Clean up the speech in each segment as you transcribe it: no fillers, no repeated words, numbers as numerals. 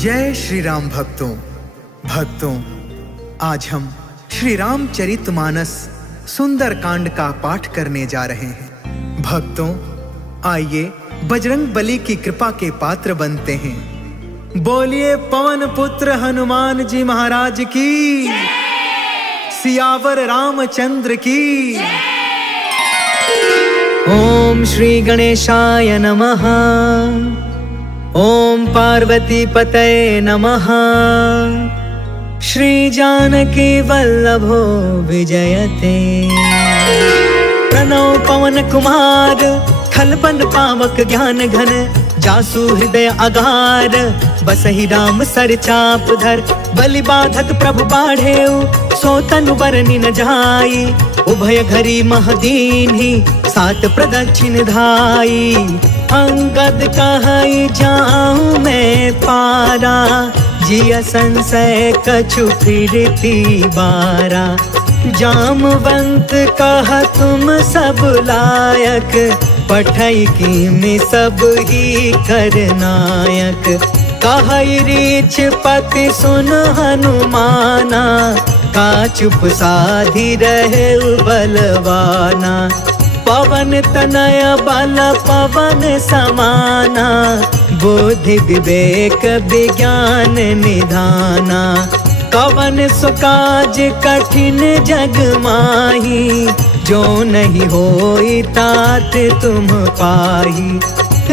जय श्री राम भक्तों, आज हम श्री रामचरितमानस सुंदर कांड का पाठ करने जा रहे हैं। भक्तों, आइए बजरंग बली की कृपा के पात्र बनते हैं। बोलिए पवन पुत्र हनुमान जी महाराज की, सियावर रामचंद्र की। ओम श्री गणेशाय नमः। ओम पार्वती पतये नमः। श्री जानकी वल्लभो विजयते। प्रणव पवन कुमार, खलबन पावक ज्ञान घन। जासु हृदय अगार, बसहि राम सर चाप धर। बलि बाधक प्रभु बाढ़ेउ, सो तनु बरनि न जाई। उभय घरी महदीन्हि, सात प्रदक्षिण धाई। अंगद कहई जाऊं मैं पारा, जिया संशय कछु फिरती बारा। जामवंत कह तुम सब लायक, पठई की में सब ही करनायक। कहई रीछ पति सुन हनुमाना, का चुप साधी रहे बलवाना। पवन तनय बल पवन समाना, बुद्धि विवेक विज्ञान निधाना। कवन सुकाज कठिन जग माही, जो नहीं होई तात तुम पाही।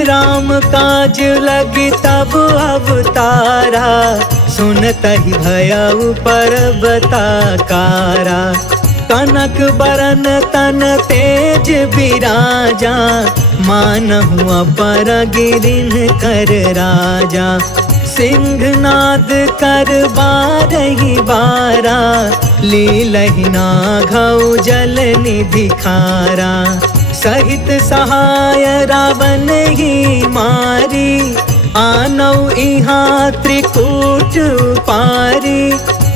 राम काज लगी तब अवतारा, सुनतहि भयउ पर्वताकारा। कनक बरन तन तेज बिराजा, मानहु अपर गिरिन कर राजा। सिंहनाद कर बारहि बारा, लीलहि नाघउ जल निधि खारा। सहित सहाय रावण ही मारी, आनौ इहाँ त्रिकूट पारी।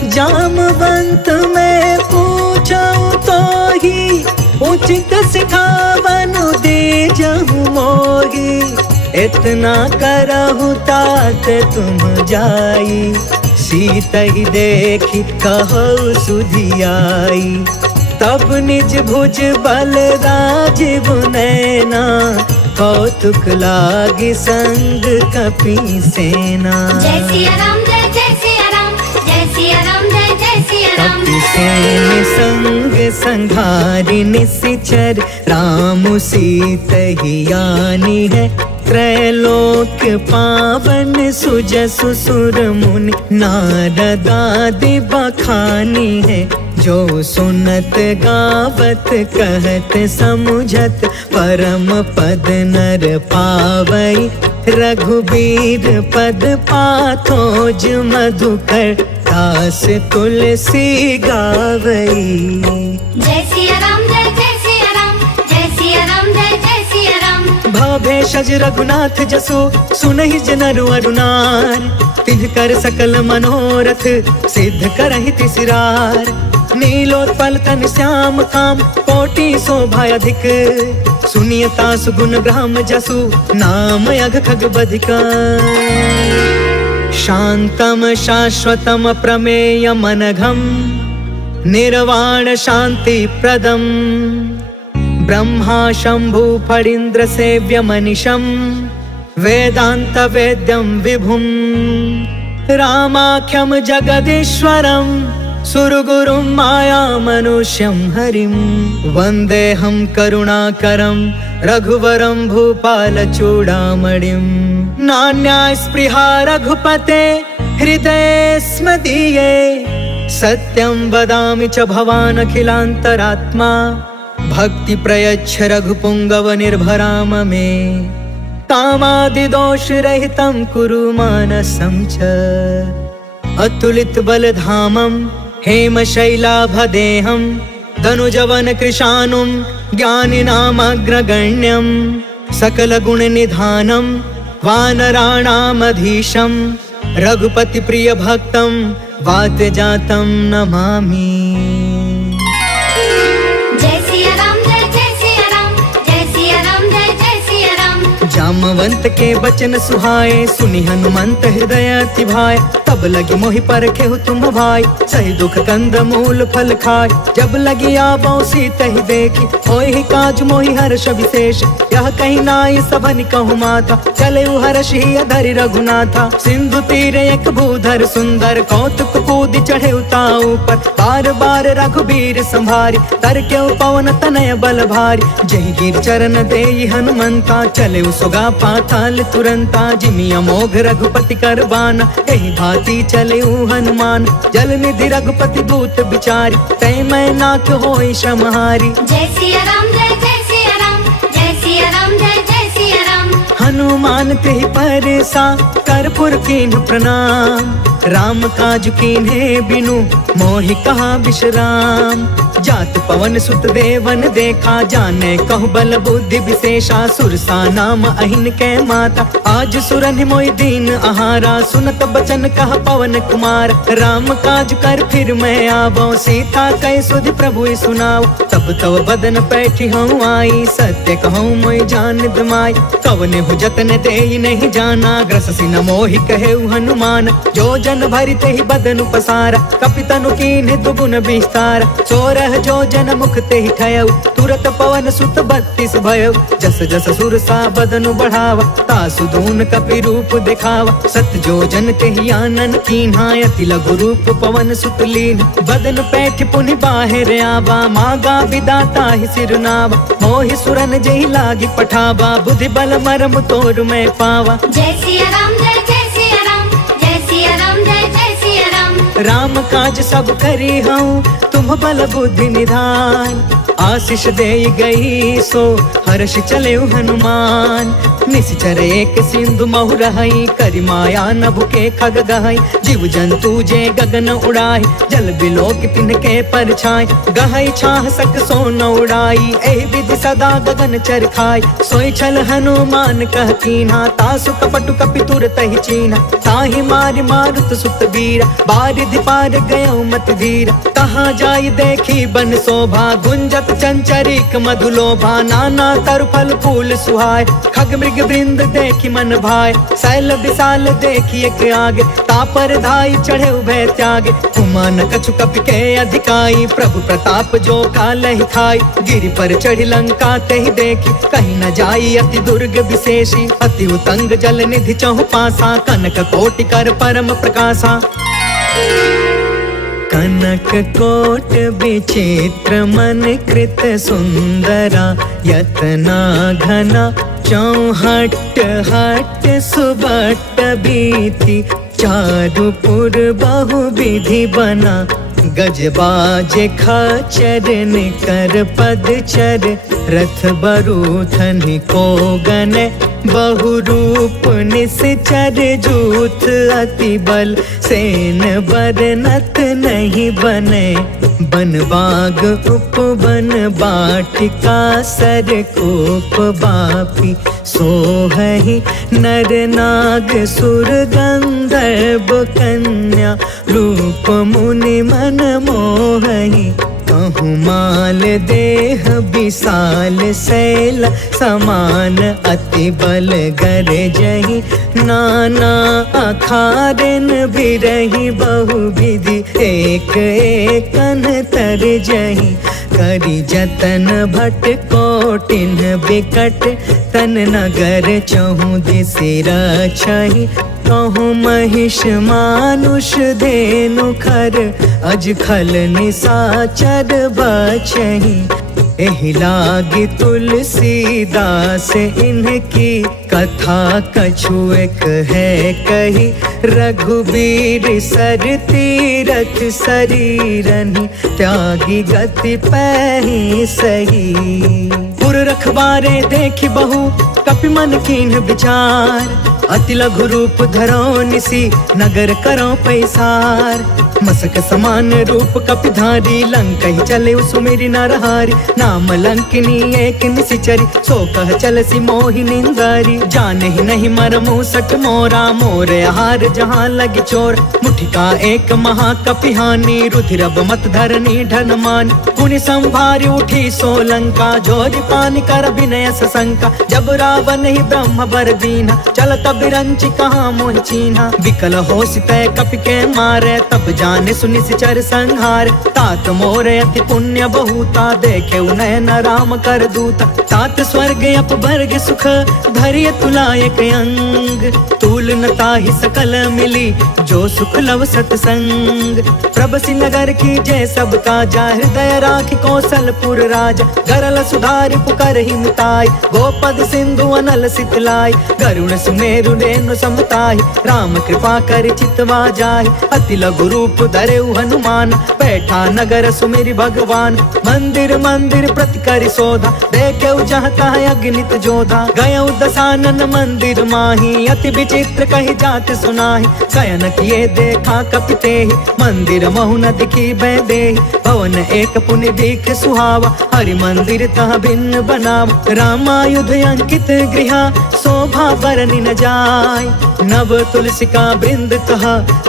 जामवंत में पूछऊं तो ही, उचित सिखावन दे जहु मोही। इतना करहु तात तुम जाई, सीतहि देखी कहु सुधियाई। तब निज भुज बल राजीव नैना, कौतुक लागी संग कपि सेना। जय सिया राम, जय जय सिया राम, जय सिया राम, जय जय सिया राम। कपि सेन संग संघारि निशिचर, राम सीतहि आनी है। त्रैलोक पावन सुजसु सुर मुनि, नारद आदि बखानी है। जो सुनत गावत कहत समुझत, परम पद नर पावई। रघुबीर पद पाथोज मधुकर, दास तुलसी गावई। जय सिया राम, जय जय सिया राम, जय सिया राम, जय जय सिया राम। भवभेषज रघुनाथ जसु, सुनहि जनरु अरुनार। तिन्ह कर सकल मनोरथ, सिद्ध करहि तिसिरार। नीलोत्पल तन श्याम काम, कोटि शोभा अधिक। सुनियता सुगुण ग्राम जसु, नाम अघ खग बधिका। शांतम शाश्वतम प्रमेय मनघम, निर्वाण शांति प्रदम। ब्रह्मा शंभु फणीन्द्र सेव्य मनिषम, वेदांत वेद्यम विभुम। रामाख्यम जगदीश्वरम, सुरगुरुं माया मनुष्यं हरिं। वन्देऽहं करुणाकरं, रघुवरं भूपाल चूडामणिं। नान्या स्पृहा रघुपते, हृदये स्मदीये। सत्यं वदामि च भवान् अखिलान्तरात्मा, भक्ति प्रयच्छ रघुपुङ्गव निर्भराम मे। कामादिदोष रहितं कुरु मानसं च, अतुलित बलधामं हेमशैलाभदेहं। तनुजवन कृशानुं, ज्ञानिनामग्रगण्यं। सकलगुणनिधानं, वानराणामधीशं। रघुपति प्रिय भक्तं, वातजातं नमामि। जय सिया राम, जय जय सिया राम, जय सिया राम, जय जय सिया राम। जामवंत के बचन सुहाए, सुनि हनुमंत हृदय अति भाए। तब लगी मोहि परखेहु तुम भाई, सही दुख कंद मूल फल खाए। जब लगी आबो सीतहि देखी, होहि काज मोहि हर्ष विशेष। यह कहीं नाई सबन कहु माथा, चले हर्ष ही अधरि रघुनाथा। सिंधु तीर एक भूधर सुंदर, कौतुक कूद चढ़े उताऊ पर। बार बार रघुबीर संभारी, तर के पवन तनय बल भारी। जहि गिर चरण देई हनुमंता, चले सुगा पाताल तुरंता। जिमि अमोघ रघुपति करबाना, एहि भांति चले हनुमान। जल निधि रघुपति दूत बिचारी, तै मैं नाथ होई समहारी। जय सिया राम जय सिया राम, जय सिया राम जय सिया राम। हनुमान तेहि परसा, कर्पूर कीन्ह प्रणाम। राम काज कीन्हे बिनु, मोहि कहा विश्राम। जात पवन सुत देवन देखा, जाने कहु बल बुद्धि विशेषा। सुरसा नाम अहिन के माता, आज सुरनि मोहि दीन आहारा। सुनत बचन कह पवन कुमार, राम काज कर फिर मैं आवो। सीता कै सुधि प्रभु सुनाओ, तब तव बदन पैठी हूँ आई। सत्य कहूँ मोहि जान दमाई, कवने हु जतन देहि नहीं जाना। ग्रससि न मोहि कहे हनुमान, जो जन भरि तेहि बदन पसारा। कपितनु कीन्ह दुगुन विस्तार, सोरह जो जन मुख तेहि ठयउ। तुरत पवन सुत 32 भयउ, जस जस सुरसा बदनु बढ़ावा। तासु दून कपि रूप दिखावा, सत जो जन तेहि आनन कीन्हा। अति लघु रूप पवन सुत लीन, बदन पैठ पुनि बाहिर आवा। मागा विदाता ही सिरनावा, मोहि सुरन जेहि लागी पठावा। बुद्धि बल मरम तोर मैं पावा। जय सिया राम जय सिया राम, जय सिया राम जय सिया राम। राम काज सब करी हूँ, तुम बल बुद्धि निधान। आशीष दे गई सो, हर्ष चले हनुमान। निश्चर एक सिंधु महु रहई, करि माया नभु के खग गहई। जीव जंतु जे गगन उड़ाई, जल बिलोक तिनके परछाई। गहई छाह सक सो न उड़ाई, एहि विधि सदा गगन चर खाई। सोई छल हनुमान कह कीन्हा, तासु कपटु कपि तुरत ही चीन्हा। ताहि मारि मारुत सुत वीरा, बारिधि पार गयो मत धीरा। कहाँ जाई देखी बन शोभा, गुंजत चंचरिक मधुलोभा। नाना तरु फल फूल सुहाय, खग मृग वृंद देखी मन भाय। शैल विशाल देखी एक आगे, तापर धाई चढ़े उभय त्यागे। उमान कछु कपि के अधिकाई, प्रभु प्रताप जो कालहि खाई। गिरि पर चढ़ी लंका तेहि देखी, कहीं न जाई अति दुर्ग विशेषी। अति उतंग जल निधि चहु पासा, कनक कोटि कर परम प्रकाशा। कनक कोट विचित्र मन कृत सुंदरा। यतना घना चौहट हट सुबट बीती। चारुपुर बहु विधि बना, गजबाज खचर निकर पदचर। रथ बरूथन को गन, बहु रूप निश्चर। जूथ अति बल, सेन बरनत नहीं बने। बन बाग उपवन बाटिका, सर कोप बापी। सोहहि नर नाग सुर गंधर्व कन्या। रूप मुनि मन मोहहि, कहूँ माल देह विशाल। शैल समान अति बल गरजहि, नाना अखारन बिरहि। बहु विधि एक एकन तरजहि। करि जतन भट कोटिन बिकट, तन नगर चहु दिसि रछहि। कहूँ महिष मानुष धेनु खर, अज खल निसाचर बचहि। एहि लागी तुलसीदास इनकी, कथा कछु एक है कही। रघुबीर सर तीरथ शरीरनि, त्यागी गति पैहि सही। पुर रखवारे देखि बहु, कपि मन कीन्ह विचार। अति लघु रूप धरो निसी, नगर करो पैसार। मसक समान रूप कपिधारी, लंकहि चले सुमिरि नरहारी। नाम लंकिनी एक निशिचरी, सो कह चलसी मोहि निंदारी। जानहि नहीं मरमु सठ मोरा, मोर आहार जहाँ लग चोर। मुठिका एक महाकपिहानी, रुधिरब मत धरनी ढन मान। पुनि संभारी उठी सो लंका, जोरि पान कर विनय सशंका, जब रावण ही ब्रह्म बर दीना, चलत बिरंच कहाँ मोहि चीन्हा। विकल हो सितय कपि के मारे, तब जाने सुनि सिचर संहार। तात मोरे अति पुण्य बहुता, देखे नयन राम कर दूता। तात स्वर्ग अपवर्ग सुख, धैर्य तुलायक अंग। तूल न ताहि सकल मिली, जो सुख लव सतसंग। प्रभसि नगर की जय सब काजा, हृदय राखि कौशलपुर राजा। गरल सुधारि पुकर ही मिताई, गोपद सिंधु अनल सितलाई। गरुण सुमेरु रेणु समताई, राम कृपा कर चितवा जाहि। अति लघु रूप धरेउ हनुमान, बैठा नगर सुमिरि भगवान। मंदिर मंदिर प्रति करि सोधा, देखेउ जहाँ तहाँ अगणित जोधा। गयउ दसानन मंदिर माही, अति विचित्र कहि जात सुनाहि। शयन किए देखा कपि तेहि, मंदिर महु न दिखी बैदेहि। भवन एक पुनि दीख सुहावा, हरि मंदिर तह भिन्न बनावा। रामायुध अंकित गृहा, शोभा बरनि न जाय। नव तुलसिका बृंद तह,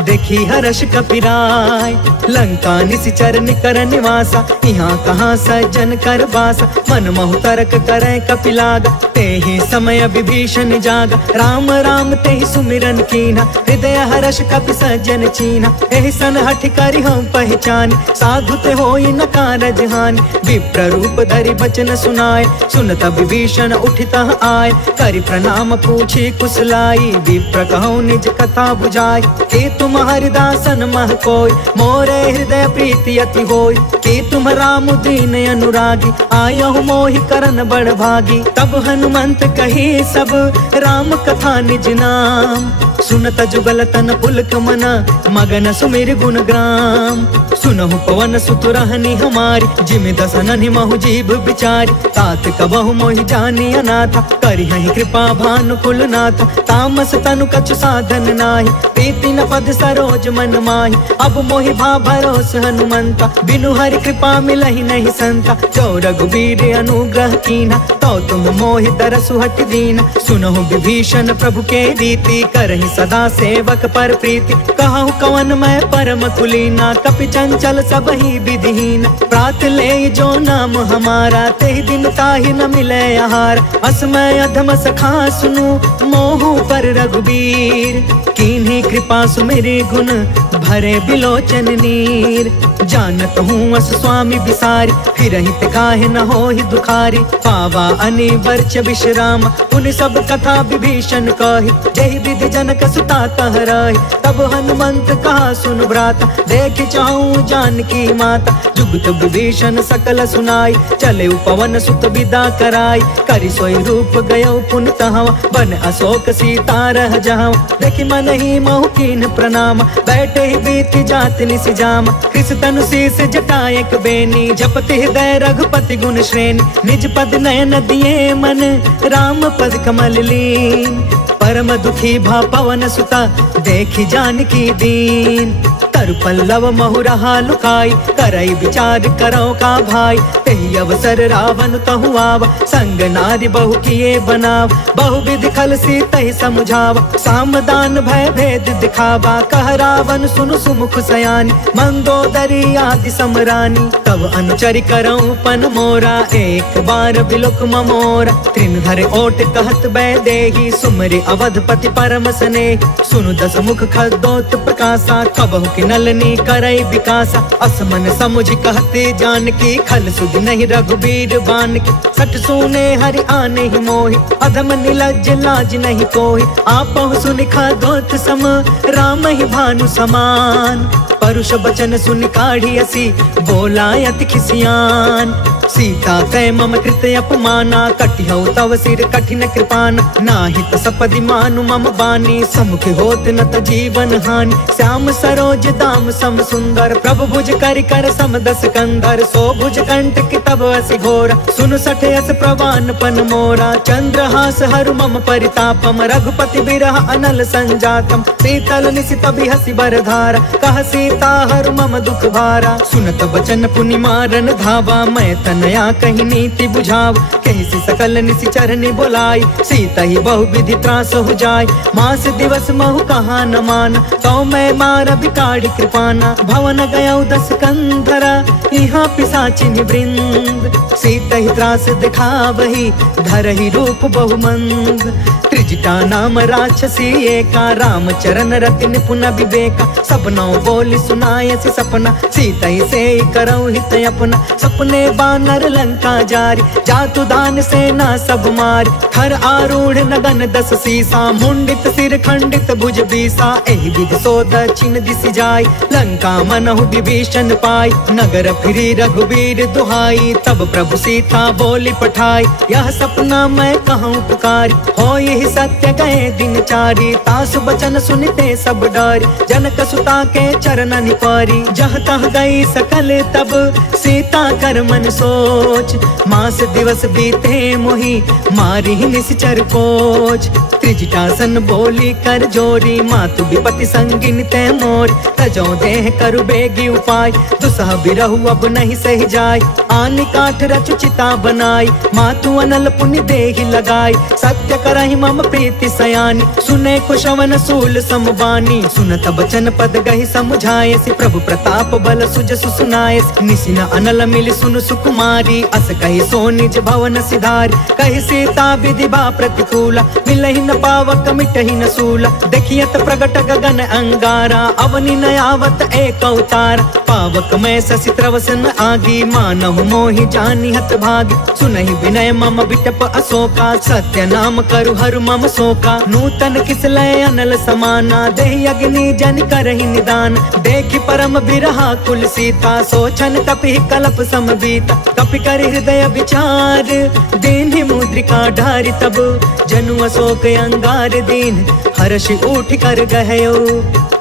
देखी हर्ष कपिराय। लंका निशिचर निकर निवासा, यहाँ कहाँ सज्जन कर बासा। मन महु तर्क करे कपिलागा, तेहि समय विभीषण जागा। राम राम तेहि सुमिरन कीन्हा, हृदय हर्ष कपि सज्जन चीन्हा। एहि सन हठि करि हम पहचानी, साधु ते होई न कारज हानि। विप्र रूप धरि बचन सुनाए, सुनत विभीषण उठितः आए। करि प्रणाम पूछी कुशलाई, विप्र कहौ निज कथा बुझाई। कि तुम हरिदासन मह कोय, मोरे हृदय प्रीति अति होय। कि तुम राम दीन अनुरागी, आयहु मोहि करन बड़ भागी। तब हनुमंत कही सब, राम कथा निज नाम। सुनत जुगल तन पुलक मन, मगन सुमिर गुण ग्राम। सुनहु पवन सुत रहनी हमारी, जिमि दसन महु जीव बिचारी। तात कबहु मोहि जानी अनाथा, करिहहि कृपा भानुकुल नाथा। तामस तनु कछु साधन नाही, प्रीति न पद सरोज मन माही। अब मोहि भा भरोस हनुमंता, बिनु हरि कृपा मिलहि नहीं संता। जो रघुबीर अनुग्रह कीन्हा, तो तुम मोहि तरसु हटि दीना। सुनहु विभीषण प्रभु के रीति, करहि सदा सेवक पर प्रीति। कहु कवन मैं परम कुलीना, कपि चंचल सबहि विधिहीन। प्रात ले जो नाम हमारा, तेहि दिन ताहि न मिले आहार। असमय अधम सखा सुनु, मोहु पर रघुबीर। कीन्ही कृपा सुमिरि गुण, भरे बिलोचन नीर। जानत हूँ अस स्वामी बिसारी, फिरहित काहे न होहि दुखारी। पावा अनिवर्च विश्राम, उन सब कथा विभीषण कही। जहि विधि जनक सुता तह रही, तब हनुमंत कहा सुन भ्राता। देख चाहूँ जानकी माता, जुगत विभीषण सकल सुनाई। चले पवन सुत विदा कराई, करि सोई रूप गयो पुन तहवा। बन अशोक सीता रह जहाँ, देखि मन ही महु कीन प्रणाम। बैठे ही बीत जात निस जाम, कृष तनु शीस जटायक बेनी। जपति हृदय रघुपति गुण श्रेणी, निज पद नयन दिए मन, राम पद कमल लीन। परम दुखी भा पवन सुता, देखि जानकी दीन। तरु पल्लव महु रहा लुकाई, करई विचार करो का भाई। तेहि अवसर रावण तहु आवा, संग नारी बहु किए बनाव। बहु विधि खल सीतहि समुझावा, सामदान भय भेद दिखावा। कह रावण सुनु सुमुख सयानी, मंदोदरी आदि समरानी। तब अनुचरि करऊं पन मोरा, एक बार बिलोक ममोरा। त्रिन धरे ओट कहत बैदेही, सुमरि अवधपति परम स्नेह। सुनु दस मुख खदोत प्रकाशा, कबहु कि नलनी करई विकासा। असमन समुझ कहते जानकी, खल सुध नहीं रघुबीर बानकी। सठ सुने हरि आने ही मोहि, अधम निलज्ज लाज नहीं कोहि। आपहु सुनि खदोत सम, राम ही भानु समान। परुष बचन सुनि काढ़ी असी, बोला अति खिसियान। सीता कै मम कृत अपमाना, कटिहउ तव सिर कठिन कृपाना। नाहित सपदि मानु मम बानी, समुख होत न त जीवन हानि। श्याम सरोज दाम सम सुंदर, प्रभु भुज करि कर सम दस कंधर। सो भुज कंटक तब असि घोरा, सुन सठ यस प्रवान पन मोरा। चंद्रहास हरु मम परितापम, रघुपति बिरह अनल संजातम। शीतल निशित बिहसि बरधारा, कह सीता हरु मम दुख भारा। सुनत बचन पुनि मारन धावा, मैं तन नया कहीं नीति बुझाव, कहीं सी सकल निसी चरनी बोलाई, सीता ही बहु विधि त्रास हो जाय, मास दिवस महु कहा न मान, तो मैं मार बिकाड़ी कृपाना, भवन गया 10 कंधरा, यहाँ पिशाचिन वृंद, सीता ही त्रास दिखा वही, धर ही रूप बहुमंद, त्रिजटा नाम राक्षसी एका, राम चरण रति निपुण विवेका, सपनों बोली सुनाए से सपना, सीता ही से करौ हित अपना, सपने बानर लंका जारी, जातु दान सेना सब मारी, हर आरूढ़ नगन 10 सीसा, मुंडित सिर खंडित भुज बीसा, एहि विधि सो दक्षिण दिशि जाय, लंका मनहु विभीषण पाई, नगर फिरी रघुवीर दुहाई, तब प्रभु सीता बोली पठाई, यह सपना मैं कहूँ पुकारी, हो यही सत्य गए दिन चारी, तासु बचन सुनते सब डरी, जनक सुता के चरण निपारी, जह तह गई सकल तब सीता कर मन सोच, मास दिवस बीते मोही मारी निश्चर कोच, त्रिजटासन बोली कर जोरी, मातु विपति संगिन ते मोर, तजो देह करु बेगी उपाय, दुसह बिरहु अब नहीं सही जाय, आनि काठ रचु चिता बनाई, मातु अनल पुण्य देहि लगाई, सत्य करहि मम प्रीति सयानी, सुने कुशवन सूल समबानी, सुनत बचन पद गहि समझाए, से प्रभु प्रताप बल सुजसु सुनाए, निसिन अनल मिल सुन सुकुमारी, अस कहि सो निज भवन सिधारी, कहि सीता विधि बा प्रतिकूला, मिलहि न पावक मिटहि न सूला, देखियत प्रगट गगन अंगारा, अवनि न आवत एक अवतार, पावक में शशि त्रवसन आगी, मानहु मोहि जानि हत भागी, सुनहि विनय मम बिटप अशोका, सत्य नाम करु हरु मम शोका, नूतन किसलय अनल समाना, देहि अग्नि जन करहि निदान, देखि परम बिरहा कुल सीता, सोचन कपि कलप समबीता, कपि कर हृदय विचार, दीन्हि मुद्रिका ढारि तब, जनु अशोक अंगार दीन, हर्ष उठ कर गहयो,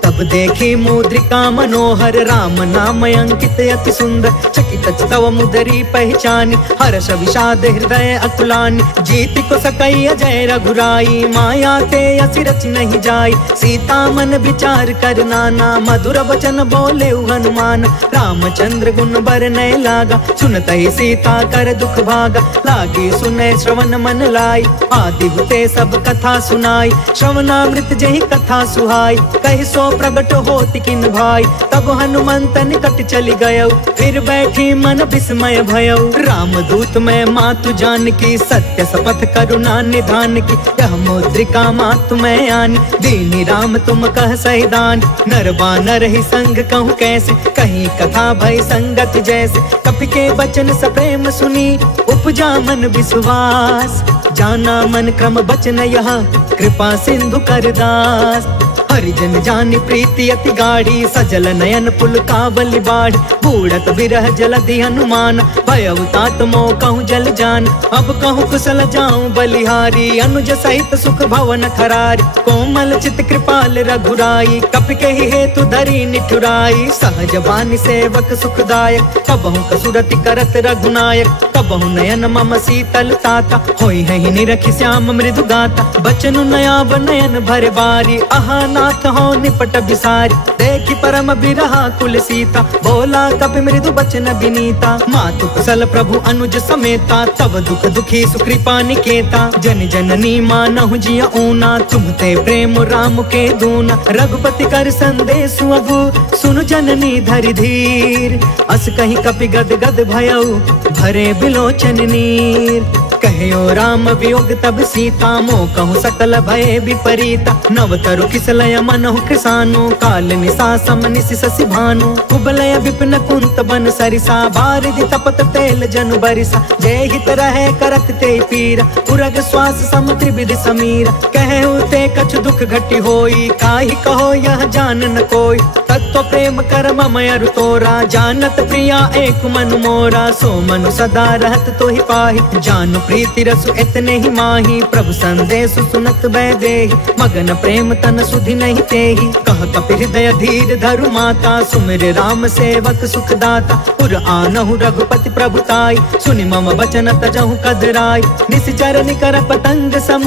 तब देखी मुद्रिका मनोहर, राम नाम अंकित अति सुंदर, चकित तव मुदरी पहचानी, हर्ष विषाद हृदय अकुलानी, जीति को सकई अजय रघुराई, माया ते असि रच नहीं जाई, सीता मन विचार कर नाना, मधुर वचन बोले हनुमान, रामचंद्र गुण बरनय लागा, सुनत ही सीता कर दुख भागा, लागी सुने श्रवण मन लाई, आदि हुते सब कथा सुनाई, श्रवणामृत जही कथा सुहाई, कहि सो प्रगट होति किन भाई, तब हनुमंत निकट चली गयो, फिर बैठी मन विस्मय भयो, राम दूत में मातु जान की, सत्य शपथ करुणा निधान की, यह मुद्रिका मातु में आनी, दीनी राम तुम कह सहिदान, नर बानर ही संग कहूँ कैसे, कहीं कथा भय संगत जैसे, कपि के बचन सप्रेम सुनी, उपजा मन विश्वास, जाना मन क्रम बचन यह, कृपा सिंधु कर दास, हरिजन जानि प्रीति अति गाढ़ी, सजल नयन पुल कावली बाढ़, बूढ़त बिरह जलधि हनुमान, भयउ तात मोह कहूँ जल जान, अब कहूँ कुशल जाऊं बलिहारी, अनुज सहित सुख भवन खरारी, कोमल चित कृपाल रघुराई, कपि के ही हेतु धरी निठुराई, सहज बानी सेवक सुखदायक, कबहु कसुरति करत रघुनायक, कबहु नयन मम शीतल ताता, होई है ही निरखि श्याम मृदु गाता, बचनु नयाब नयन भर बारी, आहा नाथ हो निपट बिसारी, देखि परम बिरहा कुल सीता, बोला कपि मृदु बचन विनीता, मातु कुशल प्रभु अनुज समेता, तब दुख दुखी सुकृपा निकेता, जन जननी मानहु जिया ऊना, तुमते प्रेम राम के दूना, रघुपति कर संदेशु अगु, सुनु जननी धरि धीर, अस कहीं कपि गद गद भयउ, भरे बिलोचन नीर, कहो राम वियोग तब सीता, मोह कहूँ सकल भय विपरीता, नव तरु किसलय मनहु कृसानु, काल निशा सम निशि शशि भानु, कुबलय विपिन कुंत बन सरिसा, बारिधि तपत तेल जनु बरिसा, जय हित रहे करत ते पीरा, उरग श्वास सम त्रिविधि समीरा, कहु ते कछु दुख घटी होई, काहि कहो यह जान न कोई, तत्व प्रेम कर मम अरु तोरा, जानत प्रिया एक मनु मोरा, सो मनु सदा रहत तो ही पाहि, जानु प्रीति रसु इतने ही माही, प्रभु संदेश सुनत बै देहि, मगन प्रेम तन सुधि नहीं तेहि, कह कपि हृदय धीर धरु माता, सुमिर राम सेवक सुखदाता, पुर आनहु रघुपति प्रभुताई, सुनि मम वचन तजहु कदराई, निश्चर निकर पतंग सम,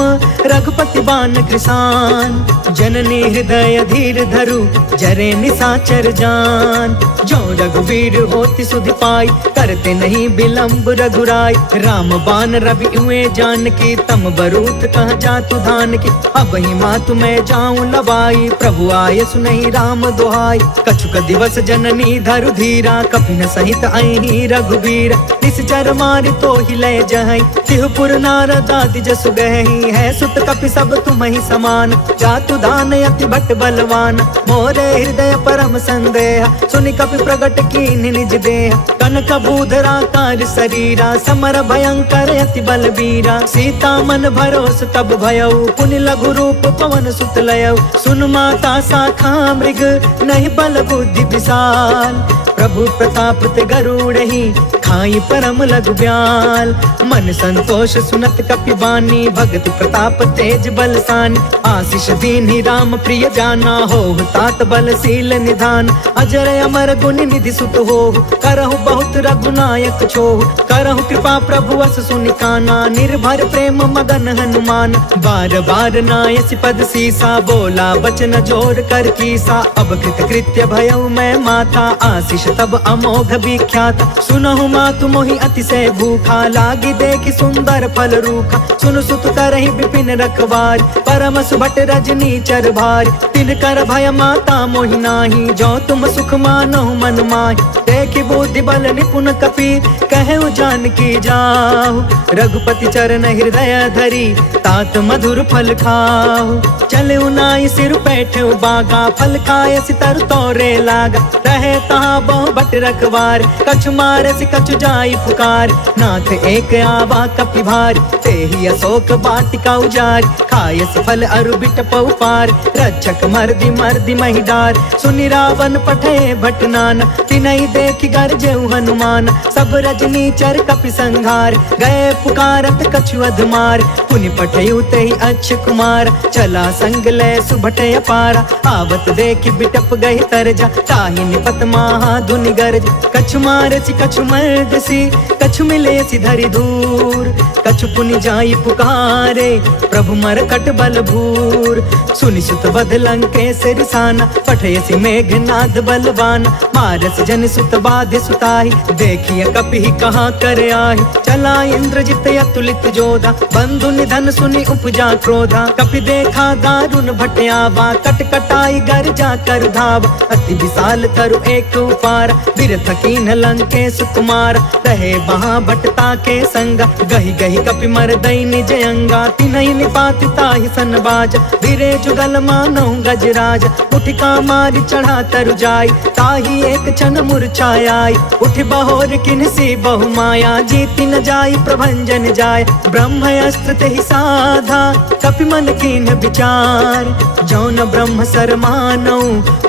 रघुपति बान कृसान, जननी हृदय धीर धरु, जरे निशाचर निशाचर जान। जो रघुवीर होति सुधि पाई, करते नहीं विलंब रघुराई। राम बान रवि हुए जान की, तम बरूत कह जातु धान की। अब ही मातु मैं जाऊं लवाई, प्रभु आय सुनहि राम दुहाई। कछुक दिवस जननी धरु धीरा, कपिन सहित अहि रघुवीर। निश्चर मारि तो ही लय जहई, तिहुपुर नारद आदि जसु गहई। है सुत कपि सब तुम्हि समान, जातु दान अति भट बलवान। मोरे हृदय परम संदेह, सुनि कपि प्रगट कीन्हि निज देह। कनक बूधरा कार शरीरा, समर भयंकर अति बलबीरा। सीता मन भरोस तब भयउ, पुनि लघु रूप पवन सुत लयउ। सुन माता शाखा मृग, नहीं बल बुद्धि विशाल। प्रभु प्रताप ते गरुड़हि, खाई परम लघु ब्याल। मन संतोष सुनत कपि बानी, भगति प्रताप तेज बलसानी। आशीष दीन्हि राम प्रिय जाना, होहु तात बलशील निधान। अजर अमर गुण निधि सुत होहु, करहु बहुत रघुनायक छोहु। करहु कृपा प्रभु अस सुनि काना, निर्भर प्रेम मगन हनुमान। बार बार नायसि पद सीसा, बोला बचन जोर कर कीसा। अब कृत कृत्य भयउ मैं माता, आशीष तब अमोघ विख्यात। सुनहु मातु मोहि अतिशय भूखा, लागी देखि सुंदर फल रूखा। सुन सुत करहि विपिन रखवार, परम सुभट रजनी चर भार। तिन कर भय माता मोहि नाही, जो तुम सुख मानहु मन माहि। देखि बुद्धि बल निपुण कपि, कहु जानकी जाहु। रघुपति चरण हृदय धरी, तात मधुर फल खाहु। चलउ नाई सिर बैठउ बागा, फल खाय सितर तोरे लागा। रहे तहाँ बहु भट रखवार, कछु मारसि कछु जाई पुकार। नाथ एक आवा कपि भार, तेहि अशोक वाटिका उजारि। खायस फल अरु बिटपउ पार, रक्षक मर्दि मर्दि महि डार। सुनि रावण पठे भट नाना, तिनहि देखि गरजेउ हनुमान। सब रजनी चर कपि संघार, गए पुकारत कछु अधमार। पुनि पठयु तेहि अक्ष कुमार, चला संग लय सुभट अपारा। आवत देखि बिटप गहि तरजा, ताहि निपत महा धुनि गरज। कछु मारसि कछु मर्दसि, कछु मिलेसि धरि दूर। कछु पुनि जाई पुकारे, प्रभु मरकट बल भूर। सुनि सुत बध लंकेश रिसाना, पठयसि मेघनाद बलवान। मारस जन सुत बाधि सुताहि, देखिय कपि कहाँ कर आहि। चला इंद्रजित अतुलित जोधा, बंधु निधन सुनि उपजा क्रोधा। कपि देखा दारुण भट आवा, कट कटाई गर जा कर धावा। अति विशाल तरु एक उपार, बिरथ कीन्ह लंकेश कुमार। रहे वहाँ भटता के संगा, गहि गहि कपि मरदई निज अंगा। तिनहि निपाति ताहि सन बाजा, बिरे जुगल मानहु गजराज। उठिका मारि चढ़ा तरु जाई, ताहि एक क्षण मूर्छाई। उठ बहोर किन्सी बहु माया, जीति न जाई प्रभंजन जाय। ब्रह्म अस्त्र तेहि साधा, कपि मन कीन्ह विचार। जौन ब्रह्म सर मानौ,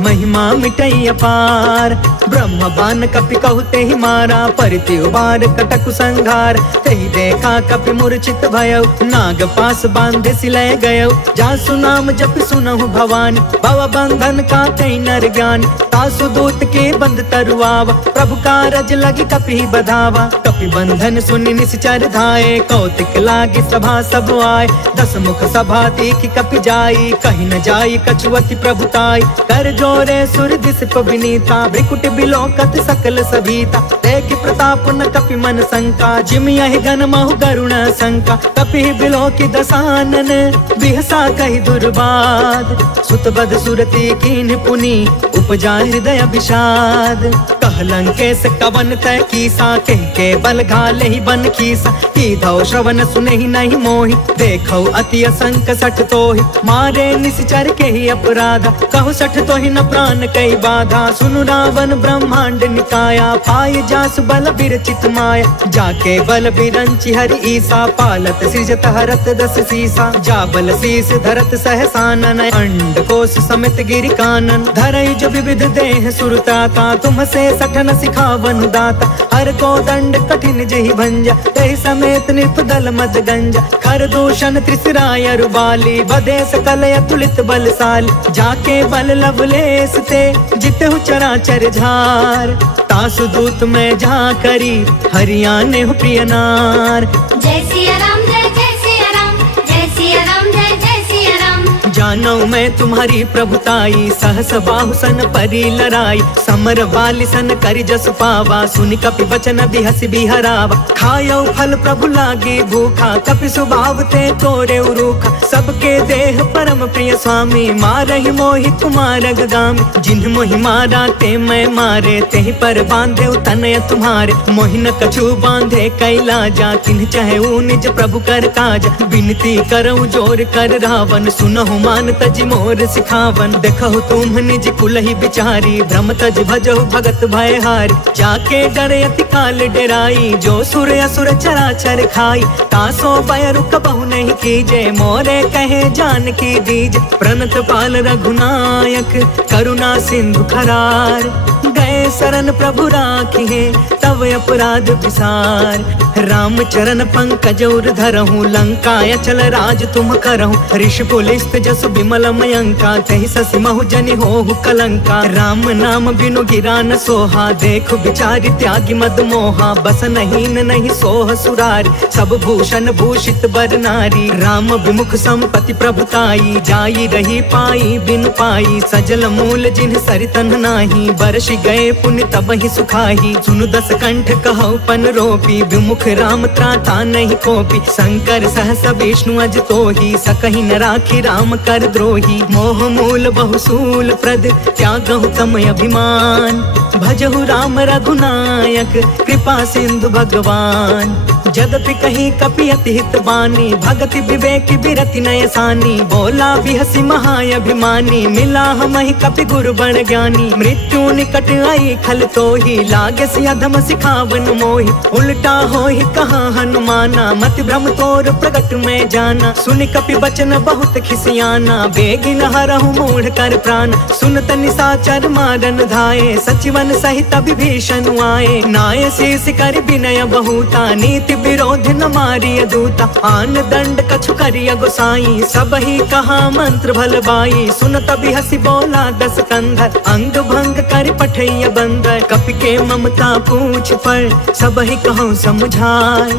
महिमा मिटई अपार। ब्रह्म बान कपि कहु तेहि मारा, परिति उबार कटकु संघार। तेहि देखा कपि मूर्छित भयउ, नाग पास बांधे सिलय गयउ। जासु नाम जप सुनहु भवानी, भव बंधन काटै नर ज्ञानी। तासु दूत के बंध तरुआवा, प्रभु कारज लगी कपि बधावा। कपि बंधन सुनि निश्चर धाये, कौतिक लागी सभा सब आए। दस मुख सभा देखि कपि जाई, कहि न जाई कछुअति प्रभुताई। कर जोरे सुर दिसप विनीता, भ्रिकुट बिलोकत सकल सभीता। देखि प्रताप न कपि मन शंका, जिम यहि गन महु गरुण शंका। कपि बिलोकि दसानन, बिहसा कहि दुर्बाद। सुत बध सुरति कीन्ह पुनि, उपजा हृदय विषाद। कह लंकेश कवन तय कीसा, कह के बल घाले ही बन खीसा। कीधौ श्रवण सुनहि नहीं मोहि, देखौ अति असंक सठ तोहि। मारे निश्चर के ही अपराधा, कहु सठ तोहि न प्राण कई बाधा। सुनु रावण ब्रह्मांड निकाया, पाय जासु बल बिरचित माया। जाके बल बिरंचि हरि ईसा, पालत सृजत हरत दस सीसा। जा बल शीस धरत सहसानन, अंड कोश समित गिरि कानन। धरई जो विविध देह सुरताता, तुम से सठन सिखावन दाता। हर को दंड कठिन जहि भंजा, तेहि समेत नृप दल मद गंजा। खर दूषण त्रिसराय रुबाली, बधे सकल अतुलित बलशाली। जाके बल लवलेस ते, जितहु चराचर झार। तासु दूत में जा करी, हरियाणे हो प्रिय नार। जय सिया राम, जय जय सिया राम, जय सिया राम, जय जय सिया राम। जानो मैं तुम्हारी प्रभुताई, सहस बाहु सन परी लड़ाई, समर वाली सन करि जस पावा, सुनि कपि वचन बिहसि बिहरावा। खायो फल प्रभु लागी भूखा, कपि स्वभाव ते तोरे उरूखा, सबके देह परम प्रिय स्वामी, मारहि मोहि कुमार गगामी। जिन्ह मोहि मारा ते मैं मारे, तेहि पर बांधे तनय तुम्हारे, मोहि न कछु बांधे कैलाजा, किन्ह चाहे निज प्रभु कर काज। विनती करऊं जोर कर रावण, सुनहु मान तज मोर सिखावन। देखहु तुम निज कुलहि बिचारी, भ्रम तज भजहु भगत भय हारी। जाके डरे अति काल डेराई, जो सुर असुर चराचर खाई। तासो बयरु कबहु नहीं कीजे, मोरे कहे जान की दीज। प्रणत पाल रघुनायक, करुणा सिंधु खरार, गए शरण प्रभु राखिए, तब अपराध विसार। राम चरण पंकज उर धरहु, लंका अचल राज तुम करहु। ऋषि पुलिस्त जसु बिमल मयंका, तहि ससि महु जनि होहु कलंका। राम नाम बिनु गिरा न सोहा, देखु बिचारी त्यागी मद मोहा। बस नहीं सोह सुरारी, सब भूषण भूषित बर नारी। राम विमुख संपत्ति प्रभुताई, जाई रही पाई बिनु पाई। सजल मूल जिन्ह सरितन नाही, बरसि गए पुण्य तबहि सुखाही। सुनु दस कंठ कहु पन रोपी, विमुख राम त्राता नहीं कोपी। शंकर सहस विष्णु अज तोही, सकहि न राखी राम कर द्रोही। मोह मूल बहुसूल प्रद, त्यागहु तम अभिमान। भजहु राम रघुनायक, कृपा सिंधु भगवान। जदपि कहीं कपि अति हित बानी, भगति विवेक बिरति नय सानी। बोला बिहसि महाअभिमानी, मिला हमहि कपि गुरु बड़ ज्ञानी। मृत्यु निकट आई खल तोही, लागे सि अधम सिखावन मोही। उल्टा होहि कहा हनुमाना, मति भ्रम तोर प्रगट में जाना। सुनि कपि बचन बहुत खिसियाना, बेगिन हरहु मूढ़ कर प्राण। सुनत निशाचर मारन धाये, सचिवन सहित विभीषण आए। नाय शीस कर विनय बहुता, नीति विरोध न मारिय दूता। आन दंड कछु करिय गोसाई, सबहि कहा मंत्र भल बाई। सुनत बिहसि बोला दस कंधर, अंग भंग कर पठैय बंदर। कपि के ममता पूछ पर, सबहि कहूँ समझाय।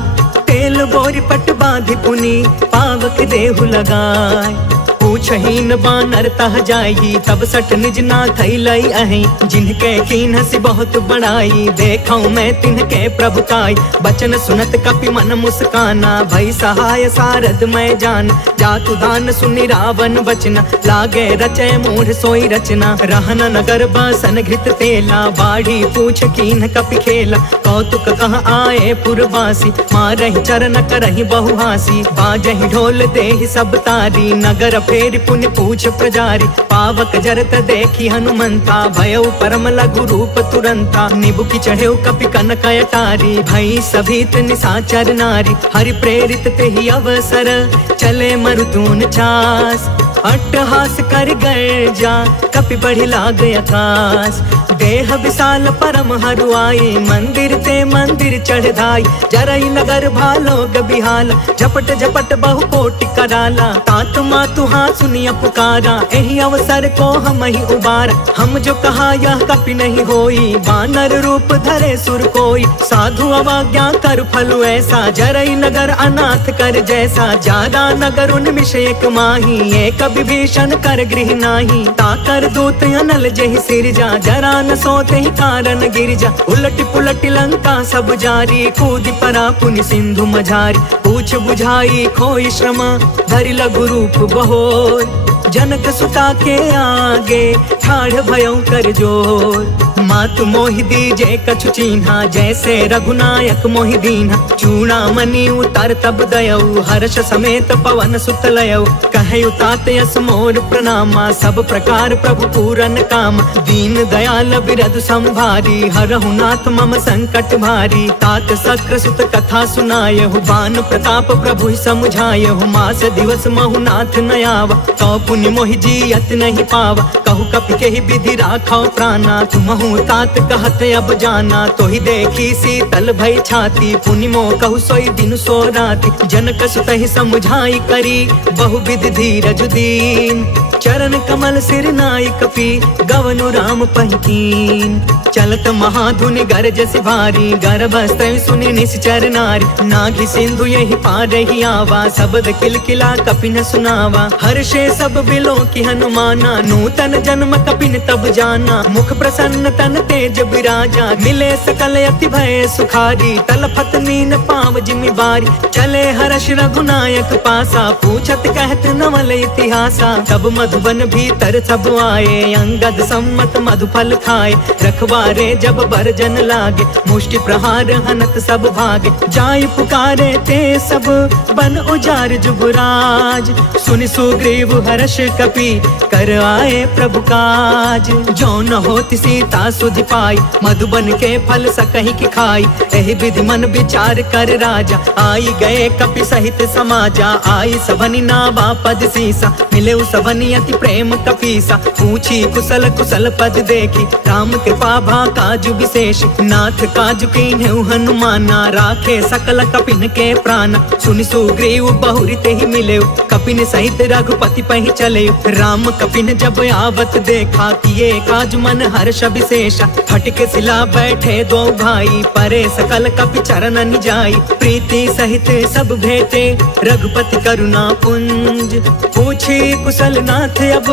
तेल बोरी पट बांधि पुनि, पावक देहु लगाय। पूछहीन बानर तह जाई, तब सठ निज नाथ लई अहि। जिनके कीन्हसि बहुत बड़ाई, देखऊं मैं तिनके प्रभुताई। बचन सुनत कपि मन मुस्काना, भई सहाय सारद मैं जान। जातु दान सुनि रावण बचना, लागे रचय मूढ़ सोई रचना। रहन नगर बासन घृत तेला, बाढ़ी पूछ कीन्ह कपि खेला। कौतुक कह आए पुरवासी, मारहि चरण करहि बहुहासी। बाजहि ढोल देहि सब तारी, नगर फेरि पुण्य पूछ प्रजारी। पावक जरत देखी हनुमंता, भयउ परम लघु रूप तुरंता। निबुकि चढ़ेउ कपि कनक अटारी, भई सभीत निशाचर नारी। हरि प्रेरित तेहि अवसर, चले मरुतून चास। अट्टहास कर गर्जा, कपि बढ़ि लाग आकाश। देह विशाल परम हरुआई, मंदिर ते मंदिर चढ़ धाई। जरई नगर भालोग बिहाला, झपट झपट बहु कोटि कराला। तात मातु हाँ सुनिया पुकारा, एहि अवसर को हम ही उबारा। हम जो कहा यह कपि नहीं होई, बानर रूप धरे सुर कोई। साधु अवज्ञा कर फलु ऐसा, जरई नगर अनाथ कर जैसा। जारा नगर उन्मिष एक माही, एक विभीषण कर गृह नाही। ताकर दूत अनल जहि सिरजा, जरा न सोते ही कारण गिरजा। उलट पुलट लंका सब जारी, कूदि परा पुनि सिंधु मझारी। पूछ बुझाई खोई श्रम, धरि लघु रूप बहोर। जनक सुता के आगे, ठाढ़ भयउ कर जोर। मातु मोहि दीजे कछु चीन्हा, जैसे रघुनायक मोहि दीन्हा। चूड़ामणि उतर तब दयऊ, हर्ष समेत पवन सुत लयऊ। कहयु तात यस मोर प्रणामा, सब प्रकार प्रभु पूरन काम। दीन दयाल बिरधु संभारी, हरहु नाथ मम संकट भारी। तात सक्र सुत कथा सुनायहु, बान प्रताप प्रभु समुझायहु। मास दिवस महु नाथ न आवा, कौ पुनि मोहि जियत नहीं पावा। कहु कपि केहि विधि राखौ प्राणा, तुमहु तात कहत अब जाना। तो ही देखी शीतल भई छाती, पुनि मोह कहु सोई दिन सो राति। जनक सुतहि समुझाई करी, बहु विधि धीरज दीन। चरण कमल सिर नाई कपि, गवनु राम पहिकीन। चलत महाधुनि गरज से भारी, गर्भस्थ सुनि निश्चर नारी। नाघि सिंधु यही पार ही आवा, शब्द किलकिला कपिन सुनावा। हर्षे सब बिलो की हनुमाना, नूतन जन्म कपिन तब जाना। मुख प्रसन्न तन तेज विराजा, मिले सकल अति भय सुखारी। तलफत नीन पाव जिमि बारी, चले हर्ष रघुनायक पासा। पूछत कहत नवल इतिहासा, तब मधुबन भीतर सब आए। अंगद सम्मत मधुफल खाए, रखवारे जब बरजन लागे। मुष्टि प्रहार हनत सब भागे, जाय पुकारे ते सब बन उजार जुगराज। सुनि सुग्रीव हर्ष कपि, कर आए प्रभु काज। जो न होति सीता सुधि पाई, मधुबन के फल सकहि की खाई। एहि विधि मन विचार कर राजा, आई गए कपि सहित समाजा। आई सबनि नावा पद सीसा, मिले सबनि अति प्रेम कपीसा। पूछी कुशल कुशल पद देखी, राम कृपा भा काजु विशेष। नाथ काजु कीन्हु हनुमाना, राखे सकल कपिन के प्राण। सुनि सुग्रीव बहुरी तेहि मिले, कपिन सहित रघुपति पहि चले। राम कपिन जब आवत देखा, किए काज मन हर्ष विशेषा। फटके सिला बैठे दो भाई, परे सकल कपि चरण जाई। प्रीति सहित सब भेटे, रघुपति करुणा पुंज। पूछी कुशल नाथ अब,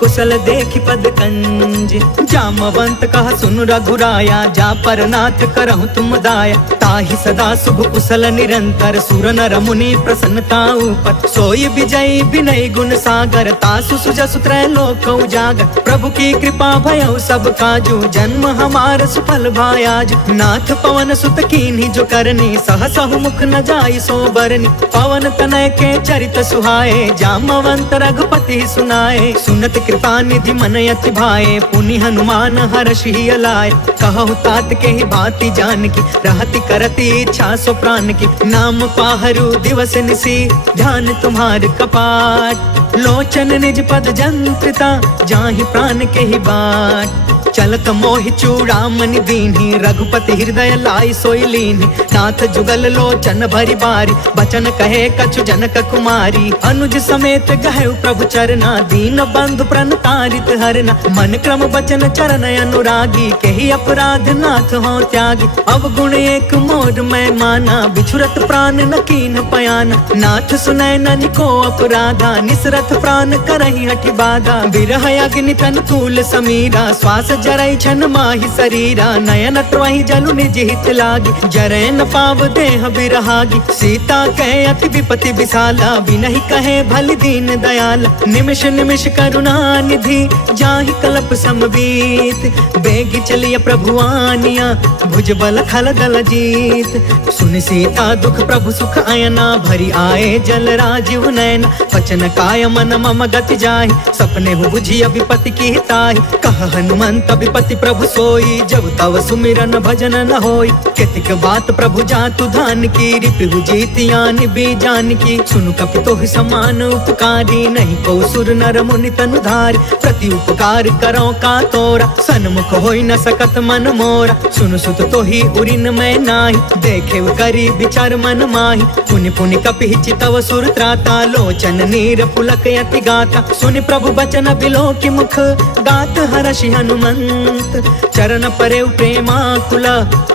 कुशल देखि पद कंज। जामवंत कहा सुन रघुराया, जा पर नाथ करहु तुम दाया। ताहि सदा शुभ कुशल निरंतर, सुर नर मुनि प्रसन्नता ऊपर। सोई विजयी विनय गुण सागर, तासु सुजसु त्रैलोक उजागर। प्रभु की कृपा भयउ सब काजू, जन्म हमार सुफल भायाज। नाथ पवन सुत कीन्ही जो करनी, सहसहु मुख न जाई सो बरनी। पवन तनय के चरित सुहाए, जामवंत रघुपति सुनाए। सुनत कृपा निधि मन अति भाए, पुनि हनुमान हर्षि अलाए। कहु तात के ही भांति जान की, रहति करति इच्छा सो प्राण की। नाम पाहरु दिवस निसी, ध्यान तुम्हार कपाट। लोचन निज पद जंत्रिता, जाहि प्राण के ही बाट। चलत मोहि चूड़ामणि दीन्ही, रघुपति हृदय लाई सोई लीन्ही। नाथ जुगल लोचन भरी बारी, बचन कहे कछु जनक कुमारी। अनुज समेत गहु प्रभु चरना, दीन बंधु प्रण तारित हरना। मन क्रम बचन चरण अनुरागी, केहि अपराध नाथ हो त्यागी। अवगुण एक मोर मैं माना, बिछुरत प्राण न कीन्ह पयाना। नाथ सुनय ननिको अपराधा, निसरथ प्राण करहि हठि बाधा। बिरह अग्नि तन तूल समीरा, श्वास जरई छन माहि शरीरा। नयन त्वहि जलु निज हित लागी, जरै न पाव देह बिरहागी। सीता कहे अति विपति विशाला, बिनहि कहे भल दीन दयाला। निमिष निमिष करुणा निधि, जाहि कल्प समबीत। बेगी चलिय प्रभु आनिया, भुज बल खल दल जीत। सुनि सीता दुख प्रभु सुख अयना, भरी आए जल राजीव नयना। वचन काय मन मम गति जाहि, सपने हु बुझिय विपति की ताहि। कह हनुमंत विपति प्रभु सोई, जब तव सुमिरन भजन न होई। केतिक बात प्रभु जातु धान की, रिपु जीतियानि बीजान की। सुनु कपि तोहि समान उपकारी, नहीं को सुर नर मुनि तनु धारी। प्रति उपकार करो का तोरा, सन्मुख होई न सकत मन मोरा। सुनु सुत तोहि उरिन मैं नाही, देखे करी विचार मन माही। पुनि पुनि कपि चितव सुर त्राता, लोचन नीर पुलक यति गाता। सुनि प्रभु बचन बिलो की मुख, गात हर्षि हनुमंत। चरण परे प्रेमाकुल,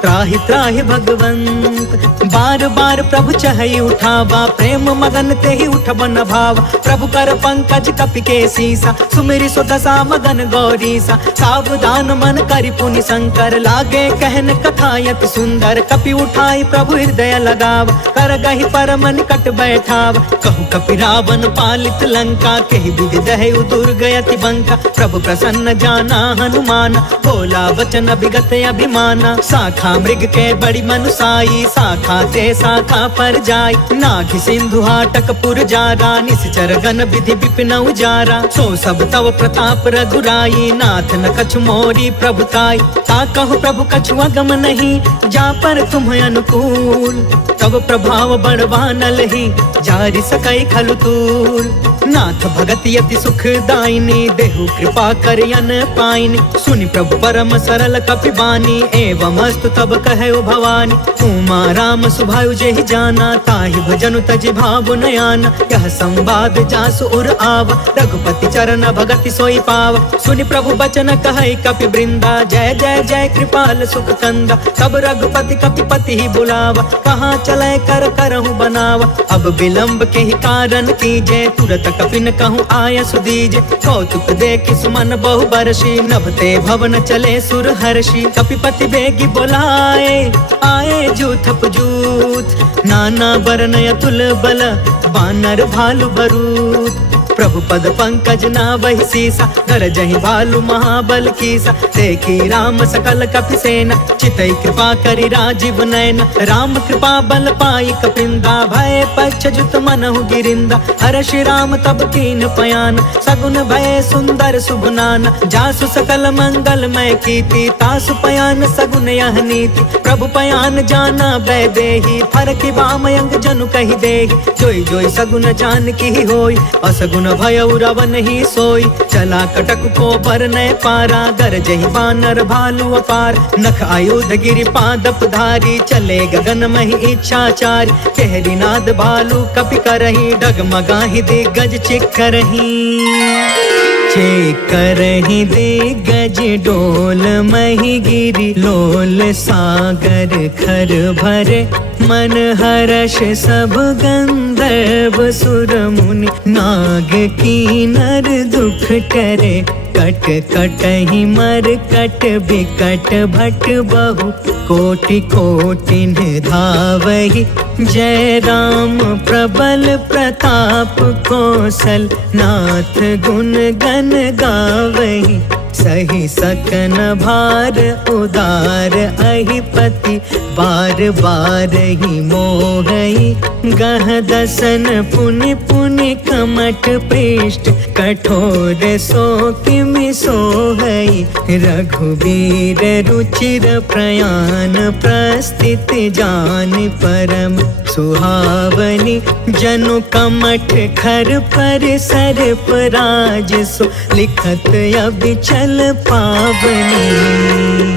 त्राहि त्राहि भगवंत। बार बार प्रभु चहई उठावा, प्रेम मगन तेहि उठबन भावा। प्रभु कर पंकज कपि के सीसा, सुमिरि सो दशा मगन गौरीसा। सावधान मन करि पुनि शंकर, लागे कहन कथा यति सुंदर। कपि उठाई प्रभु हृदय लगावा, कर गहि परम निकट बैठावा। कहु कपि रावण पालित लंका, केहि विधि दहु दुर्ग यति बंका। प्रभु प्रसन्न जाना हनुमान, बोला वचन विगत अभिमाना। शाखा मृग के बड़ी मनुसाई, शाखा ते शाखा पर जाई। नाघि सिंधु हाटक पुर जारा, निश्चर गण विधि विपिन उजारा। सो सब तव प्रताप रघुराई, नाथ न कछु मोरी प्रभुताई। ता कहु प्रभु कछु अगम नहीं, जा पर तुम अनुकूल। तब प्रभाव बड़वान लही, जारि सकै खलु तूल। नाथ भगत यति सुख दायिनी, देहु कृपा करियन पाइनी। सुनि प्रभु परम सरल कपि बानी, एवं अस्तु तब कहे भवानी। उमा राम सुभायु जेहि जाना, ताहि भजनु तजि भाव नयाना। यह संवाद जासु उर आवा, रघुपति चरण भगति सोई पावा। सुनि प्रभु बचन कहै कपि वृंदा, जय जय जय कृपाल सुख कंदा। तब रघुपति कपिपति ही बुलावा, कहाँ चले कर करहूँ बनावा। अब विलंब के ही कारण कीजे, तुरत कपिन कहूँ आय सुदीजे। कौतुक देखि सुमन बहु बरसी, नभते भवन चले सुर हर्षि। कपिपति बेगी बुलाए, आए जूथप जूथ। नाना बरन अतुल बल, बानर भालु बरूथ। प्रभु पद पंकज नावहि सीसा, गरजहि भालु महाबल कीसा। देखी राम सकल कपि सेना, चितई कृपा करि राजीव नयना। राम कृपा बल पाई कपिंदा, भय पक्ष जुत मनहु गिरिंदा। हर्षि राम तब कीन पयान, सगुन भय सुंदर शुभ नाना। जासु सकल मंगल मय कीर्ति, तासु पयान सगुन यह नीति। प्रभु पयान जाना वैदेही, फरकि बामयंग जनु कहि देहि। जोई जोई सगुन जान की होई, असगुन भयउ रावण ही सोई। चला कटक को बरनय पारा, गरजहि बानर भालु अपार। नख आयुध गिरि पादप धारी, चले गगन महि इच्छाचारी। केहरी नाद भालु कपि करही, डगमगाहि दिग्गज चिक्करही। चिक्करहि दिग्गज डोल महि गिरि, लोल सागर खर भरे। मन हर्ष सब गंधर्व सुर मुनि, नाग कीनर दुख टरे। कट कटहि मर कट बिकट भट बहु, कोटि कोटि धावहि। जय राम प्रबल प्रताप कौशल, नाथ गुण गण गावहि। सही सकन भार उदार अहिपति, बार बार ही मोहई। गह दसन पुनि पुनि कमठ पृष्ठ, कठोर सो किमि सोहई। रघुवीर रुचिर प्रयाण, प्रस्थित जान परम सुहावनी। जनु कमठ खर पर सर्प राज सो, लिखत अबिचल पावनी।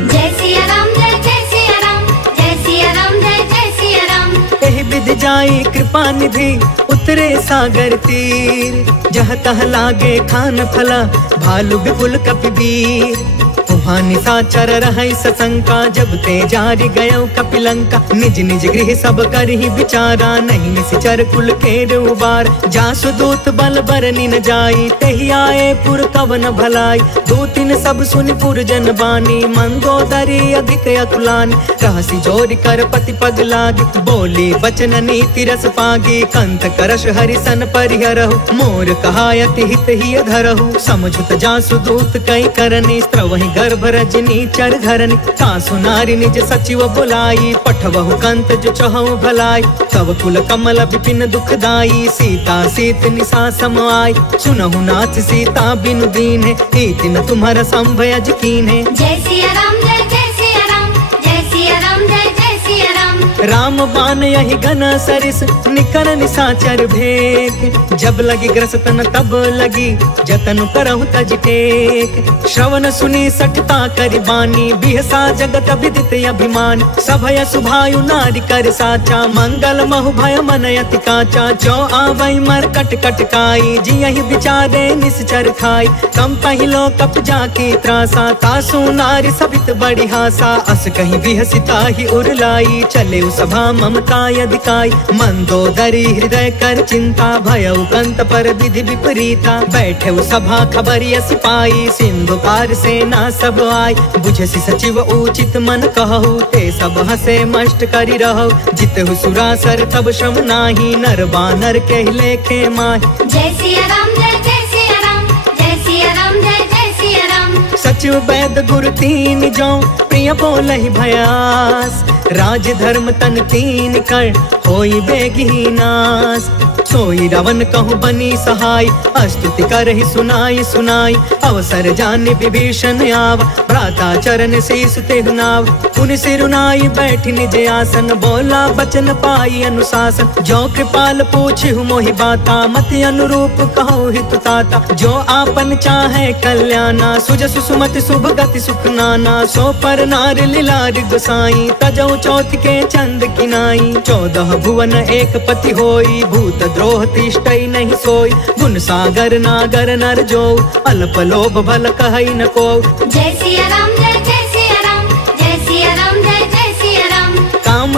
जय सिया राम जय सिया राम, जय सिया राम जय सिया राम। एहि विधि जाई कृपा निधि, उतरे सागर तीर। जह तह लागे खान फला, भालु विपुल कपिवीर। वहाँ निशाचर रहै सशंका, जब ते जारि गयो कपिलंका। निज निज गृह सब करहि विचारा, नहीं निश्चर कुल केर उबार। जासु दूत बल बरनि न जाई, तेहि आए पुर कवन भलाई। दूतिन सब सुनि पुर जन बानी, मंदोदरी अधिक अकुलानी। रहसि जोरि कर पति पग लागी, बोली बचन नीति रस पागी। कंत करश हरिसन परिहरहु, मोर कहायति हित ही धरहु। समझुत जासु दूत कई करनी, स्त्रवहि गर्भ रजनी चर धरनी। तासु नारी निज सचिव बुलाई, पठवहु कंत जो चहु भलाई। तब कुल कमल विपिन दुखदाई, सीता सीत निशा सम आई। सुनहु नाथ सीता बिनु दीन्हे, हीति न तुम्हारा संभयज कीन्हे। जय सिया राम जय सिया राम, जय सिया राम जय सिया राम। राम बान यही घन सरिस, निकर निशाचर भेक। जब लगी ग्रसतन तब लगी, जतन करहु तज टेक। श्रवण सुनी सठता करि बानी, बिहसा जगत विदित अभिमान। सभय सुभायु नारी कर साचा, मंगल महु भय मन अति काचा। जो आवै मर कट कट काई, जियहि विचारे निश्चर खाई। कम पहिलो कप जाकी त्रासा, तासु नारी सभित बड़ी हासा। अस कहीं बिहसिता ही उरलाई, चले सभा ममता अधिकाई। मंदोदरी हृदय कर चिंता, भयउ कंत पर विधि विपरीता। बैठे सभा खबरिया सिपाही, सिंधु पार सेना सब आई। बुझसि सचिव उचित मन कहु, ते सब हसे मष्ट करि रहु। जितहु सुरासर तब श्रम नाही, नर बानर कहि लेखे माहि। जय सिया राम जय सिया राम, जय सिया राम जय सिया राम। सचिव वैद गुरु तीन जो, प्रिय बोलहि भयास। राज धर्म तन तीन कर, होई बेगी नास। सोई रावण कहु बनी सहाय, स्तुति करहि सुनाई सुनाई। अवसर जानि विभीषण आव, भ्राता चरण शीस तेहु नाव। पुनि सिरुनाई बैठि निज आसन, बोला बचन पाई अनुशासन। जो कृपाल पूछहु मोहि बाता, मति अनुरूप कहु हितु ताता। जो आपन चाहे कल्याणा, सुजसु सुमति शुभ गति सुख नाना। सो पर नार लीलारि गोसाई, तजौ चौथ के चंद किनाई। 14 भुवन एक पति होई, भूत द्रोह तिष्ठई नहीं सोई। गुण सागर नागर नर जो, अल्प लोभ भल कहई न को। जय सिया राम जय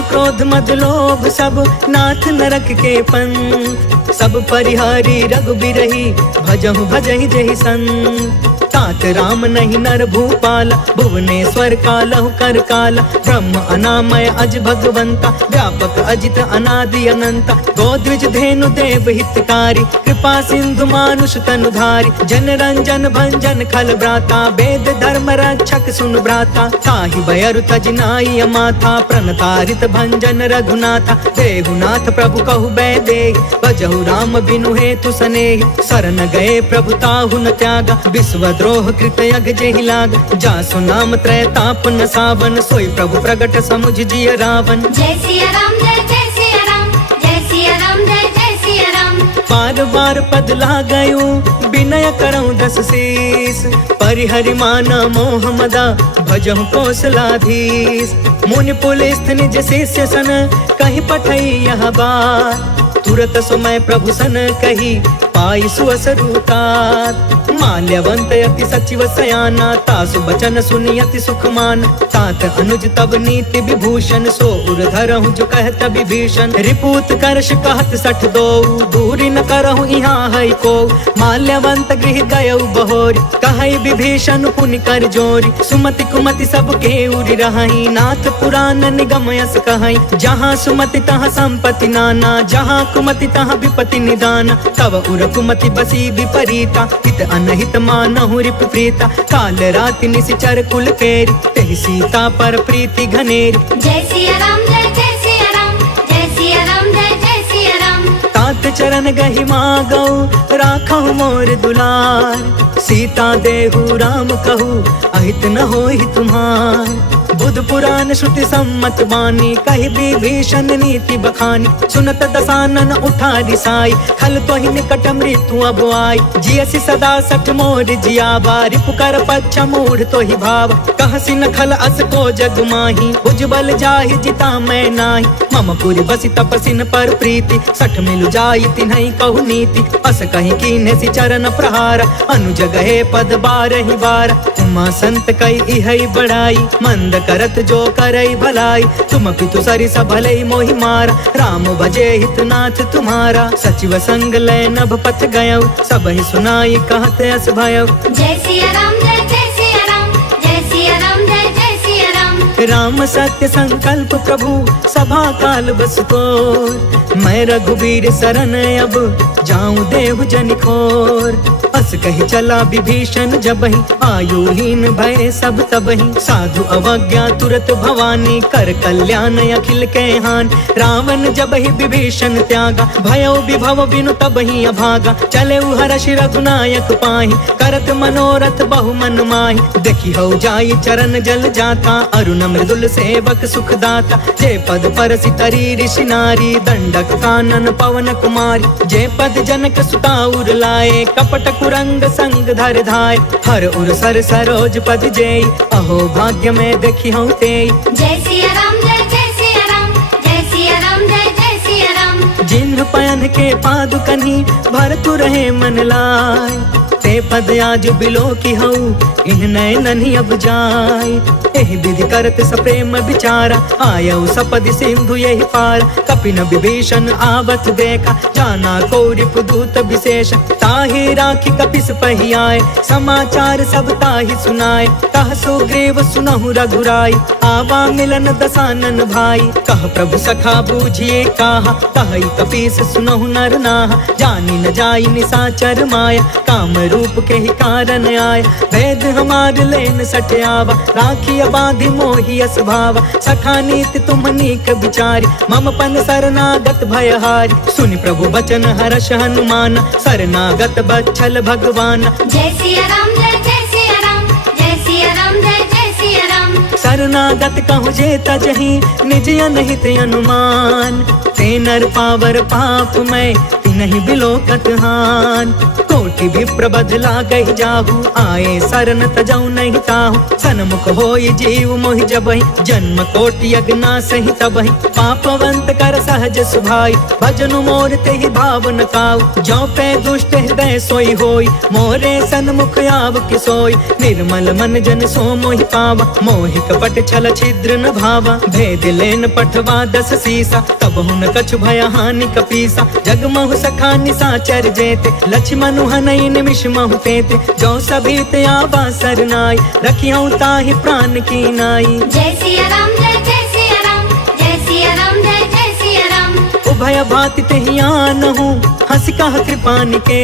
क्रोध मद लोभ सब नाथ नरक के पंथ। सब परिहारी रघुबीरहि भजहु भजहि जहि संत। तात राम नहीं नर भूपाल भुवनेश्वर कालहु कर काला। ब्रह्म अनामय अज भगवंता व्यापक अजित अनादि अनंता। गोद्विज धेनु देव हितकारी कृपा सिंधु मानुष तनुधारी। जन रंजन भंजन खल भ्राता वेद धर्म रक्षक सुन भ्राता। ताहि भयरु तज नाई अमाथा प्रणतारित भंजन रघुनाथा। देहुनाथ प्रभु कहु बैदेहि भजहु राम बिनु हेतु सनेहि। शरण गए प्रभु ताहु न त्यागा विश्व द्रोह कृत यग जेहि लाग। जासु नाम त्रय ताप न सावन सोई प्रभु प्रगट समुझ जिय रावण। जय सिया राम जय जय सिया राम जय सिया राम जय जय सिया राम। बार बार पद लागयु विनय करऊं दस शीस। परिहरि माना मोह मदा भजहु कौशलाधीश। मुनि पुलिस निज शिष्य सन कहि पठई यह बात। तुरत समय प्रभु सन कही पाई सुअसरुतात। माल्यवंत अति सचिव सयाना तासु बचन सुनि अति सुखमान। तात अनुज तब नीति विभूषण सो उर धरहु जो कहत विभीषण। रिपूत करश कहत सठ दो दूरी न करहु यहाँ है को। माल्यवंत गृह गयउ बहोरी कहई विभीषण पुनि कर जोरी। सुमति कुमति सब के उरि रहई नाथ पुराण निगम यस कहई। जहाँ सुमति तहाँ संपत्ति नाना जहाँ कुमति तहाँ विपत्ति निदान। तब उर कुमति बसी विपरीता हित अनहित मानहु रिप प्रीता। काल राति निशिचर कुल केरी तेहि सीता पर प्रीति घनेरी। जय सिया राम जय जय सिया राम जय सिया राम जय जय सिया राम। तात चरण गहि मागौ राखहु मोर दुलार। सीता देहु राम कहू अहित न होहि तुम्हार। बुध पुराण श्रुति सम्मत वाणी कहि विभीषण नीति बखानी। सुनत दसानन उठा रिसाई खल तोहि निकट मृत्यु अब आई। जियसि सदा सठ मोर जियावा रिपु कर पच्छ मूढ़ तोहि भाव। कहसि न खल अस को जग माही भुजबल जाहि जिता मैं नाही। मम पुरि बसि तपसिन पर प्रीति सठ मिलु जाई तिन्हई कहु नीति। अस कहि कीन्हे चरण प्रहार अनुज गहे पद बारहि बार। उमा संत कई इहई बड़ाई मंद करत जो करई भलाई। तुम पितु सरिस भलई मोहि मारा राम भजे हितनाथ तुम्हारा। सचिव संग लय नभ पथ गयौ सबहि सुनाई कहत अस भयौ। जय सिया राम जय जय सिया राम जय सिया राम जय जय सिया राम। राम सत्य संकल्प प्रभु सभा काल बस तोर। मैं रघुबीर शरण अब जाऊं देहु जनि खोर। अस कहि चला विभीषण जबहि आयुहीन भय सब तबहि। साधु अवज्ञा तुरत भवानी कर कल्याण अखिल के हानि। रावण जबहि विभीषण त्यागा भयो विभव बिनु तबहि अभागा। चले हर्षि रघुनायक पाहि करत मनोरथ बहु मन माहि। देखि हौ जाई चरण जल जाता अरुण मृदुल सेवक सुखदाता। जे पद परसि तरी ऋषि नारी दंडक कानन पवन कुमारी। जे पद जनक सुता उर लाए कपट कुरंग संग धर धाय। हर उर सर सरोज पद जेई अहो भाग्य में देखी हूँ तेई। जय सिया राम जय जय सिया राम जय सिया राम जय जय सिया राम। जिन्ह पयन के पादुकनी भरतु रहे मन लाय। ते पद आज बिलो की हऊ इन नैननि अब जाय। एहि विधि करत सप्रेम विचारा आयऊ सपदि सिंधु यही पार। कपिन विभीषण आवत देखा जाना को रिपुदूत विशेष। ताहि राखी कपिस पहि आए समाचार सब ताहि सुनाए। कह सुग्रीव सुनहु रघुराई आवा मिलन दसानन भाई। कह प्रभु सखा बूझिए काहा कहई कपीस सुनहु नर नाहा। जानी न जाई निसाचर माया काम रूप के ही कारण आय। वेद हमार लेन सठ आवा राखी बाधि मोहि अस भावा। सखा नीति तुम नीक विचारी मम पन शरणागत भयहारी। सुनि प्रभु बचन हर्ष हनुमान शरणागत बच्छल भगवान। जय सिया राम जय जय सिया राम जय सिया राम जय जय सिया राम। शरणागत कहु जे तजहि निज अनहित अनुमान। ते नर पावर पाप मैं तिनहि बिलोकत हान। कोटि विप्र बदला गई जाहू, आए शरण तजऊ नहीं ताहू। सन्मुख होई जीव मोहि जबहि, जन्म कोटि अगना सही तबहि। पापवंत कर सहज सुभाई, भजनु मोर तेहि भाव न काऊ। जो पे दुष्ट हृदय सोई होई, मोरे सन्मुख आव कि सोई। निर्मल मन जन सो मोहि पावा, मोहि कपट छल छिद्र न भावा। भेद लेन पठवा 10 सीसा, तब हुन कछु भय हानि कपीसा। जग महु सखा निसाचर जेते, लक्ष्मण हनई निमिष महु तेते। जो सभीत आवा सरनाई, रखियौ ताहि प्राण की नाई। जय सिया राम जय सिया राम, जय सिया राम जय सिया राम। उभय भाति तेहि आनहु, हंस कह कृपान के।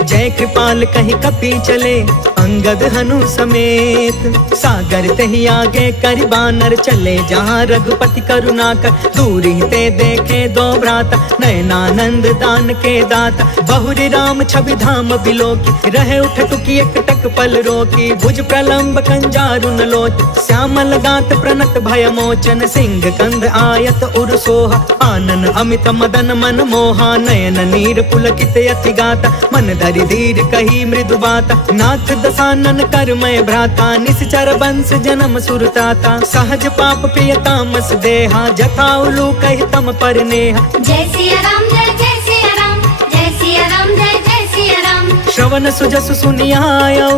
जय कृपाल कहि कपि चले, अंगद हनु समेत। सागर तेहि आगे करि बानर, चले जहाँ रघुपति करुणा कर। दूरी ते देखे दो भ्राता, नयनानंद दान के दाता। बहुरी राम छवि धाम बिलोकी, रहे उठ टुकी एक टक पल रोकी। भुज प्रलंब कंजारुन लोच, श्यामल गात प्रणत भय मोचन। सिंह कंद आयत उर सोहा, आनन अमित मदन मन मोहा। नयन नीर पुलकित अति गाता, मन धरि धीर कही मृदु बाता। नाथ दसानन कर मैं भ्राता, निश्चर बंस जन्म सुरताता। सहज पाप पिय तामस देहा, जथा उलू कहि तम पर नेहा। जय सिया राम जय सिया राम, जय सिया राम जय सिया राम। श्रवण सुजसु सुनियायौ,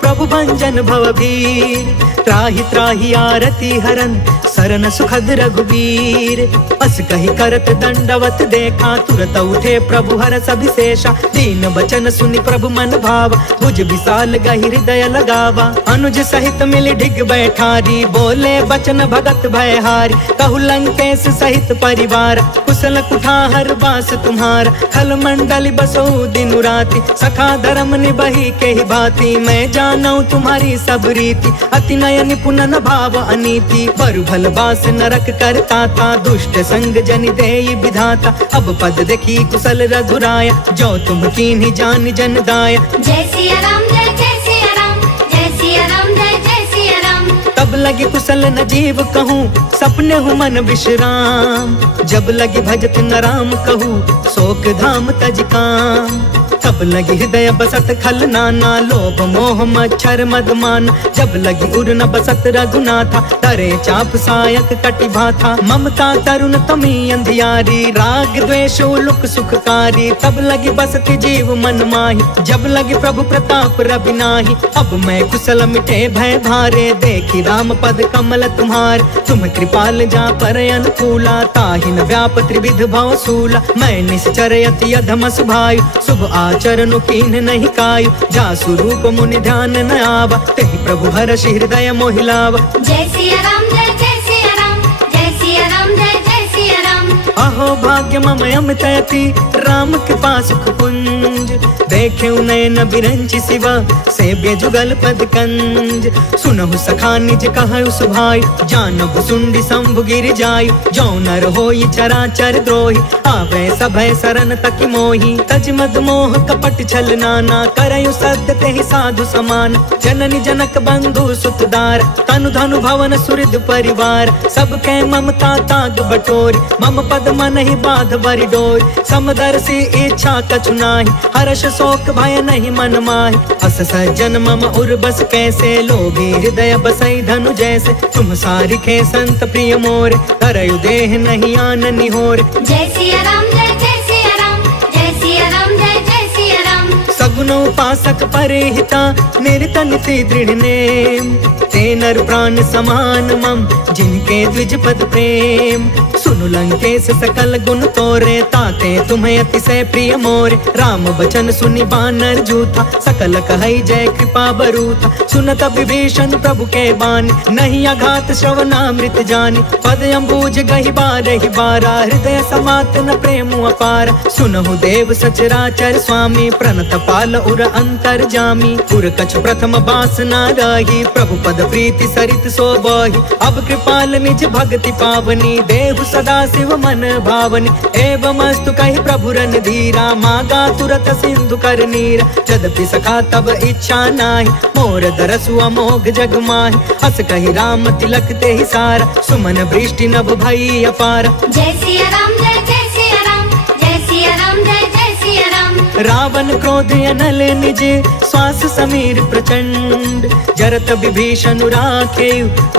प्रभु भंजन भवभीर। त्राहि त्राहि आरती हरन, सरन सुखद रघुवीर। अस कहि करत दंडवत देखा, तुरत उठे प्रभु हरष अभिषेषा। दीन बचन सुनि प्रभु मन भावा, भुज विशाल गहि हृदय लगावा। अनुज सहित मिलि ढिग बैठारी, बोले बचन भगत भयहारी। कहु लंकेश सहित परिवार, कुशल कुठार बास तुम्हारा। खल मंडल बसो दिनु राति, सखा धर्म निबहि के ही भांति। मैं जानऊ तुम्हारी सब रीति, अति नय निपुण न भाव अनीति। बरु भल बास नरक करता था, दुष्ट संग जनि देई विधाता। अब पद देखी कुशल रघुराया, जो तुम कीन्ही जान जन दाया। जय सिया राम जय सिया राम, जय सिया राम जय सिया राम। तब लगी कुशल न जीव कहूँ, सपने हूँ मन विश्राम। जब लगी भजत न राम कहूँ, शोक धाम तज काम। तब लगी हृदय बसत खल नाना, लोभ मोह मच्छर मदमान। जब लगी उर न बसत रघुनाथा, तरे चाप सायक कटि भाथा। ममता तरुण तमी अंधियारी, राग द्वेष उलुक सुखकारी। तब लगी बसत जीव मन माही, जब लगी प्रभु प्रताप रवि नाही। अब मैं कुशल मिटे भय भारे, देखी राम पद कमल तुम्हार। तुम कृपाल जा पर अनुकूला, ताहि न व्याप त्रिविध भव सूला। मैं निश्चर अति अधम सुभायु, शुभ आचरण कीन नहीं कायु। जासु रूप मुनि ध्यान न आवा, तेहि प्रभु हरष हृदय मोहि लावा। जय सिया राम जय सिया राम, जय सिया राम जय सिया राम। अहो भाग्य मम अमित अति, राम कृपा सुख पुंज। देखे नयन बिरंचि शिवा, सेव्य जुगल पद कंज। सुनहु सखा निज कहु सुभाई, जानहु सुंडी शंभु गिर जायु। जो नर होई चराचर द्रोही, आवे सभय शरण तकि मोही। तज मद मोह कपट छल नाना, करयु सद्य तेहि साधु समान। जननी जनक बंधु सुतदार, तनु धनु भवन सुहृद परिवार। सबके ममता ताग बटोरी, मम पद मन ही बाध बरि डोरी। समदर्शी इच्छा कछु नाही, हर्ष शोक भय नहीं मन माहि। अस सज्जन मम उर बस कैसे, लोभी हृदय बसई धनु जैसे। तुम सारिखे संत प्रिय मोरे, धरयु देह नहीं आन निहोरे। जय सिया राम जय सिया राम, जय सिया राम जय सिया राम। सगुन उपासक परिहिता, निर्तन ति दृढ़ नेम। ते नर प्राण समान मम, जिनके द्विज पद प्रेम। सुनु लंकेश सकल गुण तोरे, ताते तुम्हें अतिशय प्रिय मोरे। राम बचन सुनि बानर जूथा, सकल कहई जय कृपा बरूथा। सुनत विभीषण प्रभु के बानी, नहीं अघात श्रवणामृत जानी। पद अम्बुज गहि बारहि बारा, हृदय समात न प्रेम अपार। सुनहु देव सचराचर स्वामी, प्रणत पाल उर अंतर जामी। उर कछु प्रथम बास न रही, प्रभु पद प्रीति सरित सोबहि। अब कृपाल निज भक्ति पावनी, देहु सदा शिव मन भावनी। एवं अस्तु कहि प्रभु रन धीरा, मागा तुरत सिंधु कर नीरा। यद्यपि सखा तब इच्छा नाही, मोर दरसु अमोघ जग माहि। अस कहि राम तिलक तेहि सारा, सुमन वृष्टि नभ भई अपार। जय सिया राम जय सिया राम, जय सिया राम जय सिया राम। रावण क्रोध अनल निज श्वास समीर प्रचंड जरत विभीषण राखे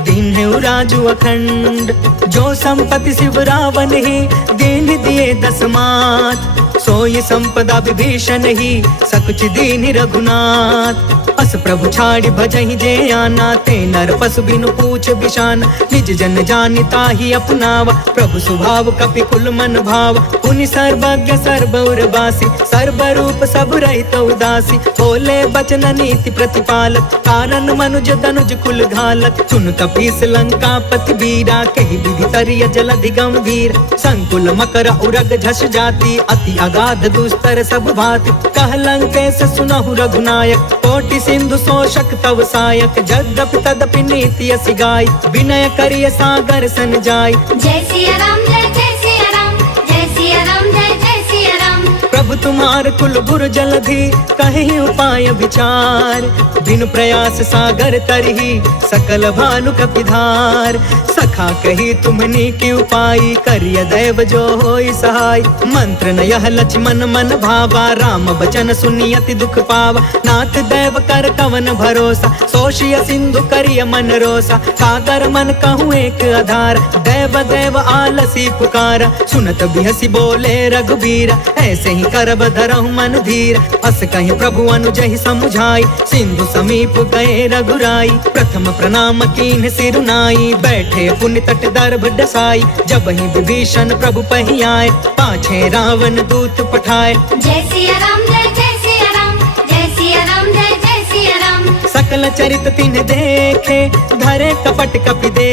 दीन राजू अखंड जो संपत्ति शिव रावण ही दीन दिए दसमात सोई संपदा विभीषण ही सकुच दीन रघुनाथ अस प्रभु छाड़ी भजहि जे आना ते नर पशु बिनु पूछ बिशान निज जन जानिता ही अपनावा प्रभु स्वभाव कपि कुल मन भाव पुनि सर्वज्ञ सर्वौर बासी सर्वरूप सब रहित उदासी बोले बचन नीति प्रतिपालक कारण मनुज तनुज कुल घालक चुन कपीस लंका पति बीरा कहि विधि तरिय जलधि गंभीर संकुल मकर उरग झस जाति अति अगाध दुस्तर सब भांति कह लंकेश सुनहु रघुनायक कोटि सिंधु शोषक तव सायक जद्यपि तदपि नीति असि गाय विनय करिय सागर सन जाय जय सिया राम जय सिया राम जय सिया राम जय सिया राम प्रभु तुम्हार कुल गुर जलधि कहि उपाय विचार बिनु प्रयास सागर तरही सकल भानु कपिधार सखा कही तुम्हनी की उपाय करिय दैव जो होई सहाय मंत्र न यह लक्ष्मण मन भावा राम बचन सुनियति दुख पावा नाथ दैव कर कवन भरोसा सोशिय सिंधु करिय मन रोसा सागर मन कहूँ एक आधार दैव दैव आलसी पुकार सुनत बिहसी बोले रघुबीर ऐसे ही करब धरहु मन धीर अस कहीं प्रभु अनुजहि समुझाई सिंधु समीप गए रघुराई प्रथम प्रणाम कीन्ह सिरुनाई बैठे पुण्य तट दर्भ डसाई जब ही विभीषण प्रभु पही आए पाछे रावण दूत पठाए जय सिया राम जय सिया राम जय सिया राम जय सिया राम सकल चरित तिन्ह देखे धरे कपट कपि दे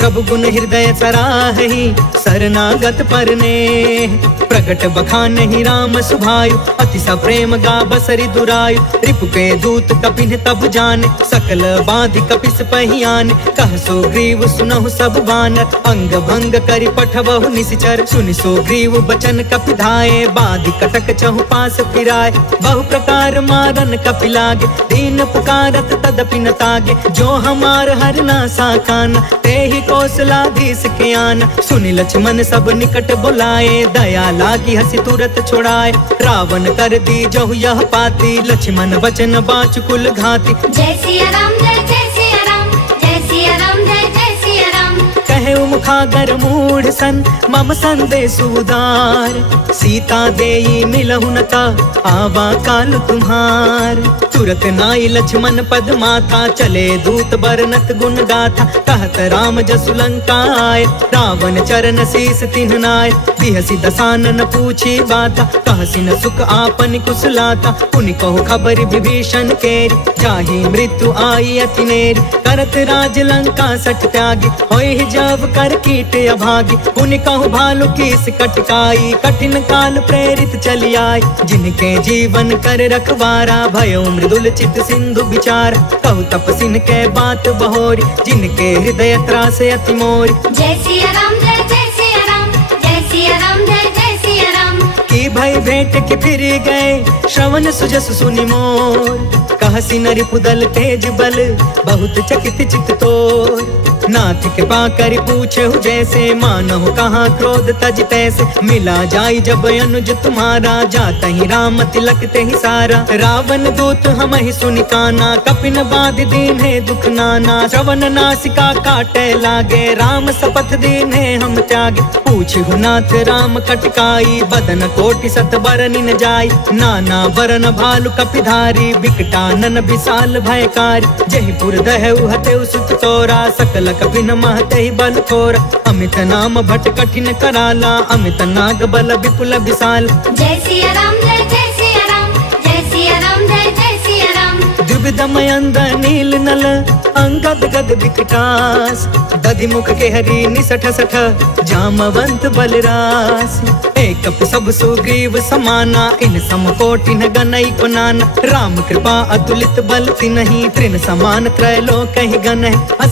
प्रभु गुण हृदय सराहि शरणागत परने प्रगट बखानहि राम सुभायु अति सप्रेम गा बसरि दुरायु रिपु के दूत कपिन तब जाने सकल बाधि कपिस पहियान कह सो ग्रीव सुनहु सब बानर अंग भंग करि पठवहु निसिचर सुनि सो ग्रीव बचन कपि धाये बाधि कटक चहु पास फिराय बहु प्रकार मारन कपि लागे दीन पुकारत तदपि न तागे जो हमार हरना साकान ते ही कौशलाधीश के आन सुनि लक्ष्मण सब निकट बुलाए दया लागी हसी तुरत छोड़ाए रावण कर दी जहु यह पाती लक्ष्मण वचन बाच कुल घाती जय सिया राम जय सिया राम जय सिया राम जय सिया राम कहे मुखागर मूढ़ सन मम संदेश उदार सीता देई मिलहु न ता आवा काल तुम्हार तुरत नाई लक्ष्मण पद माथा चले दूत बरनत गुण गाथा कहत राम जसु लंका आए रावण चरण शीस तिन्ह नाय बिहसी दसानन पूछी बाता कहसी न सुख आपन कुशलाता पुनि कहो खबर विभीषण केरी जाहि मृत्यु आई अति नेरी करत राज लंका सठ त्यागी होई जब कर कीट अभागी पुनि कहु भालु कीस कटकाई कठिन काल प्रेरित चली आई जिनके जीवन कर रखवारा भयो मृदुल चित सिंधु विचार कहु तपसिन के बात बहोरी जिनके हृदय त्रास अति मोरी जय सिया राम जय सिया राम जय सिया राम जय सिया राम की भय भेंट के फिर गए श्रवण सुजस सुनि मोर कहसी नरि पुदल तेज बल बहुत चकित चित तोर नाथ कृपा करि पूछे जैसे मानहु कहाँ क्रोध तज तैसे मिला जाई जब अनुज तुम्हारा जाता ही राम तिलक ते ही सारा रावण दूत हम ही सुनि काना कपिन बाध दीन है दुख नाना श्रवण नासिका काटे लागे राम शपथ दीन है हम त्यागे पूछहु नाथ राम कटकाई बदन कोटि सत बरनि न जाई नाना बरन भालु कपिधारी बिकटानन विशाल भयकारी जयपुर दहु हतेउ सुत तोरा सकल कपिन महते बल थोर अमित नाम भट कठिन कराला अमित नाग बल विपुल विशाल जय सिया राम जय सिया राम जय सिया राम जय सिया राम द्विविधमयंद नील नल अंगद गद विकटास दधि मुख के हरि निसठ सठ जामवंत बलरास एक सब सुग्रीव समाना इन सम कोटि न गनई को नाना राम कृपा अतुलित बल तिन्हि तृण समान त्रैलोक ही गन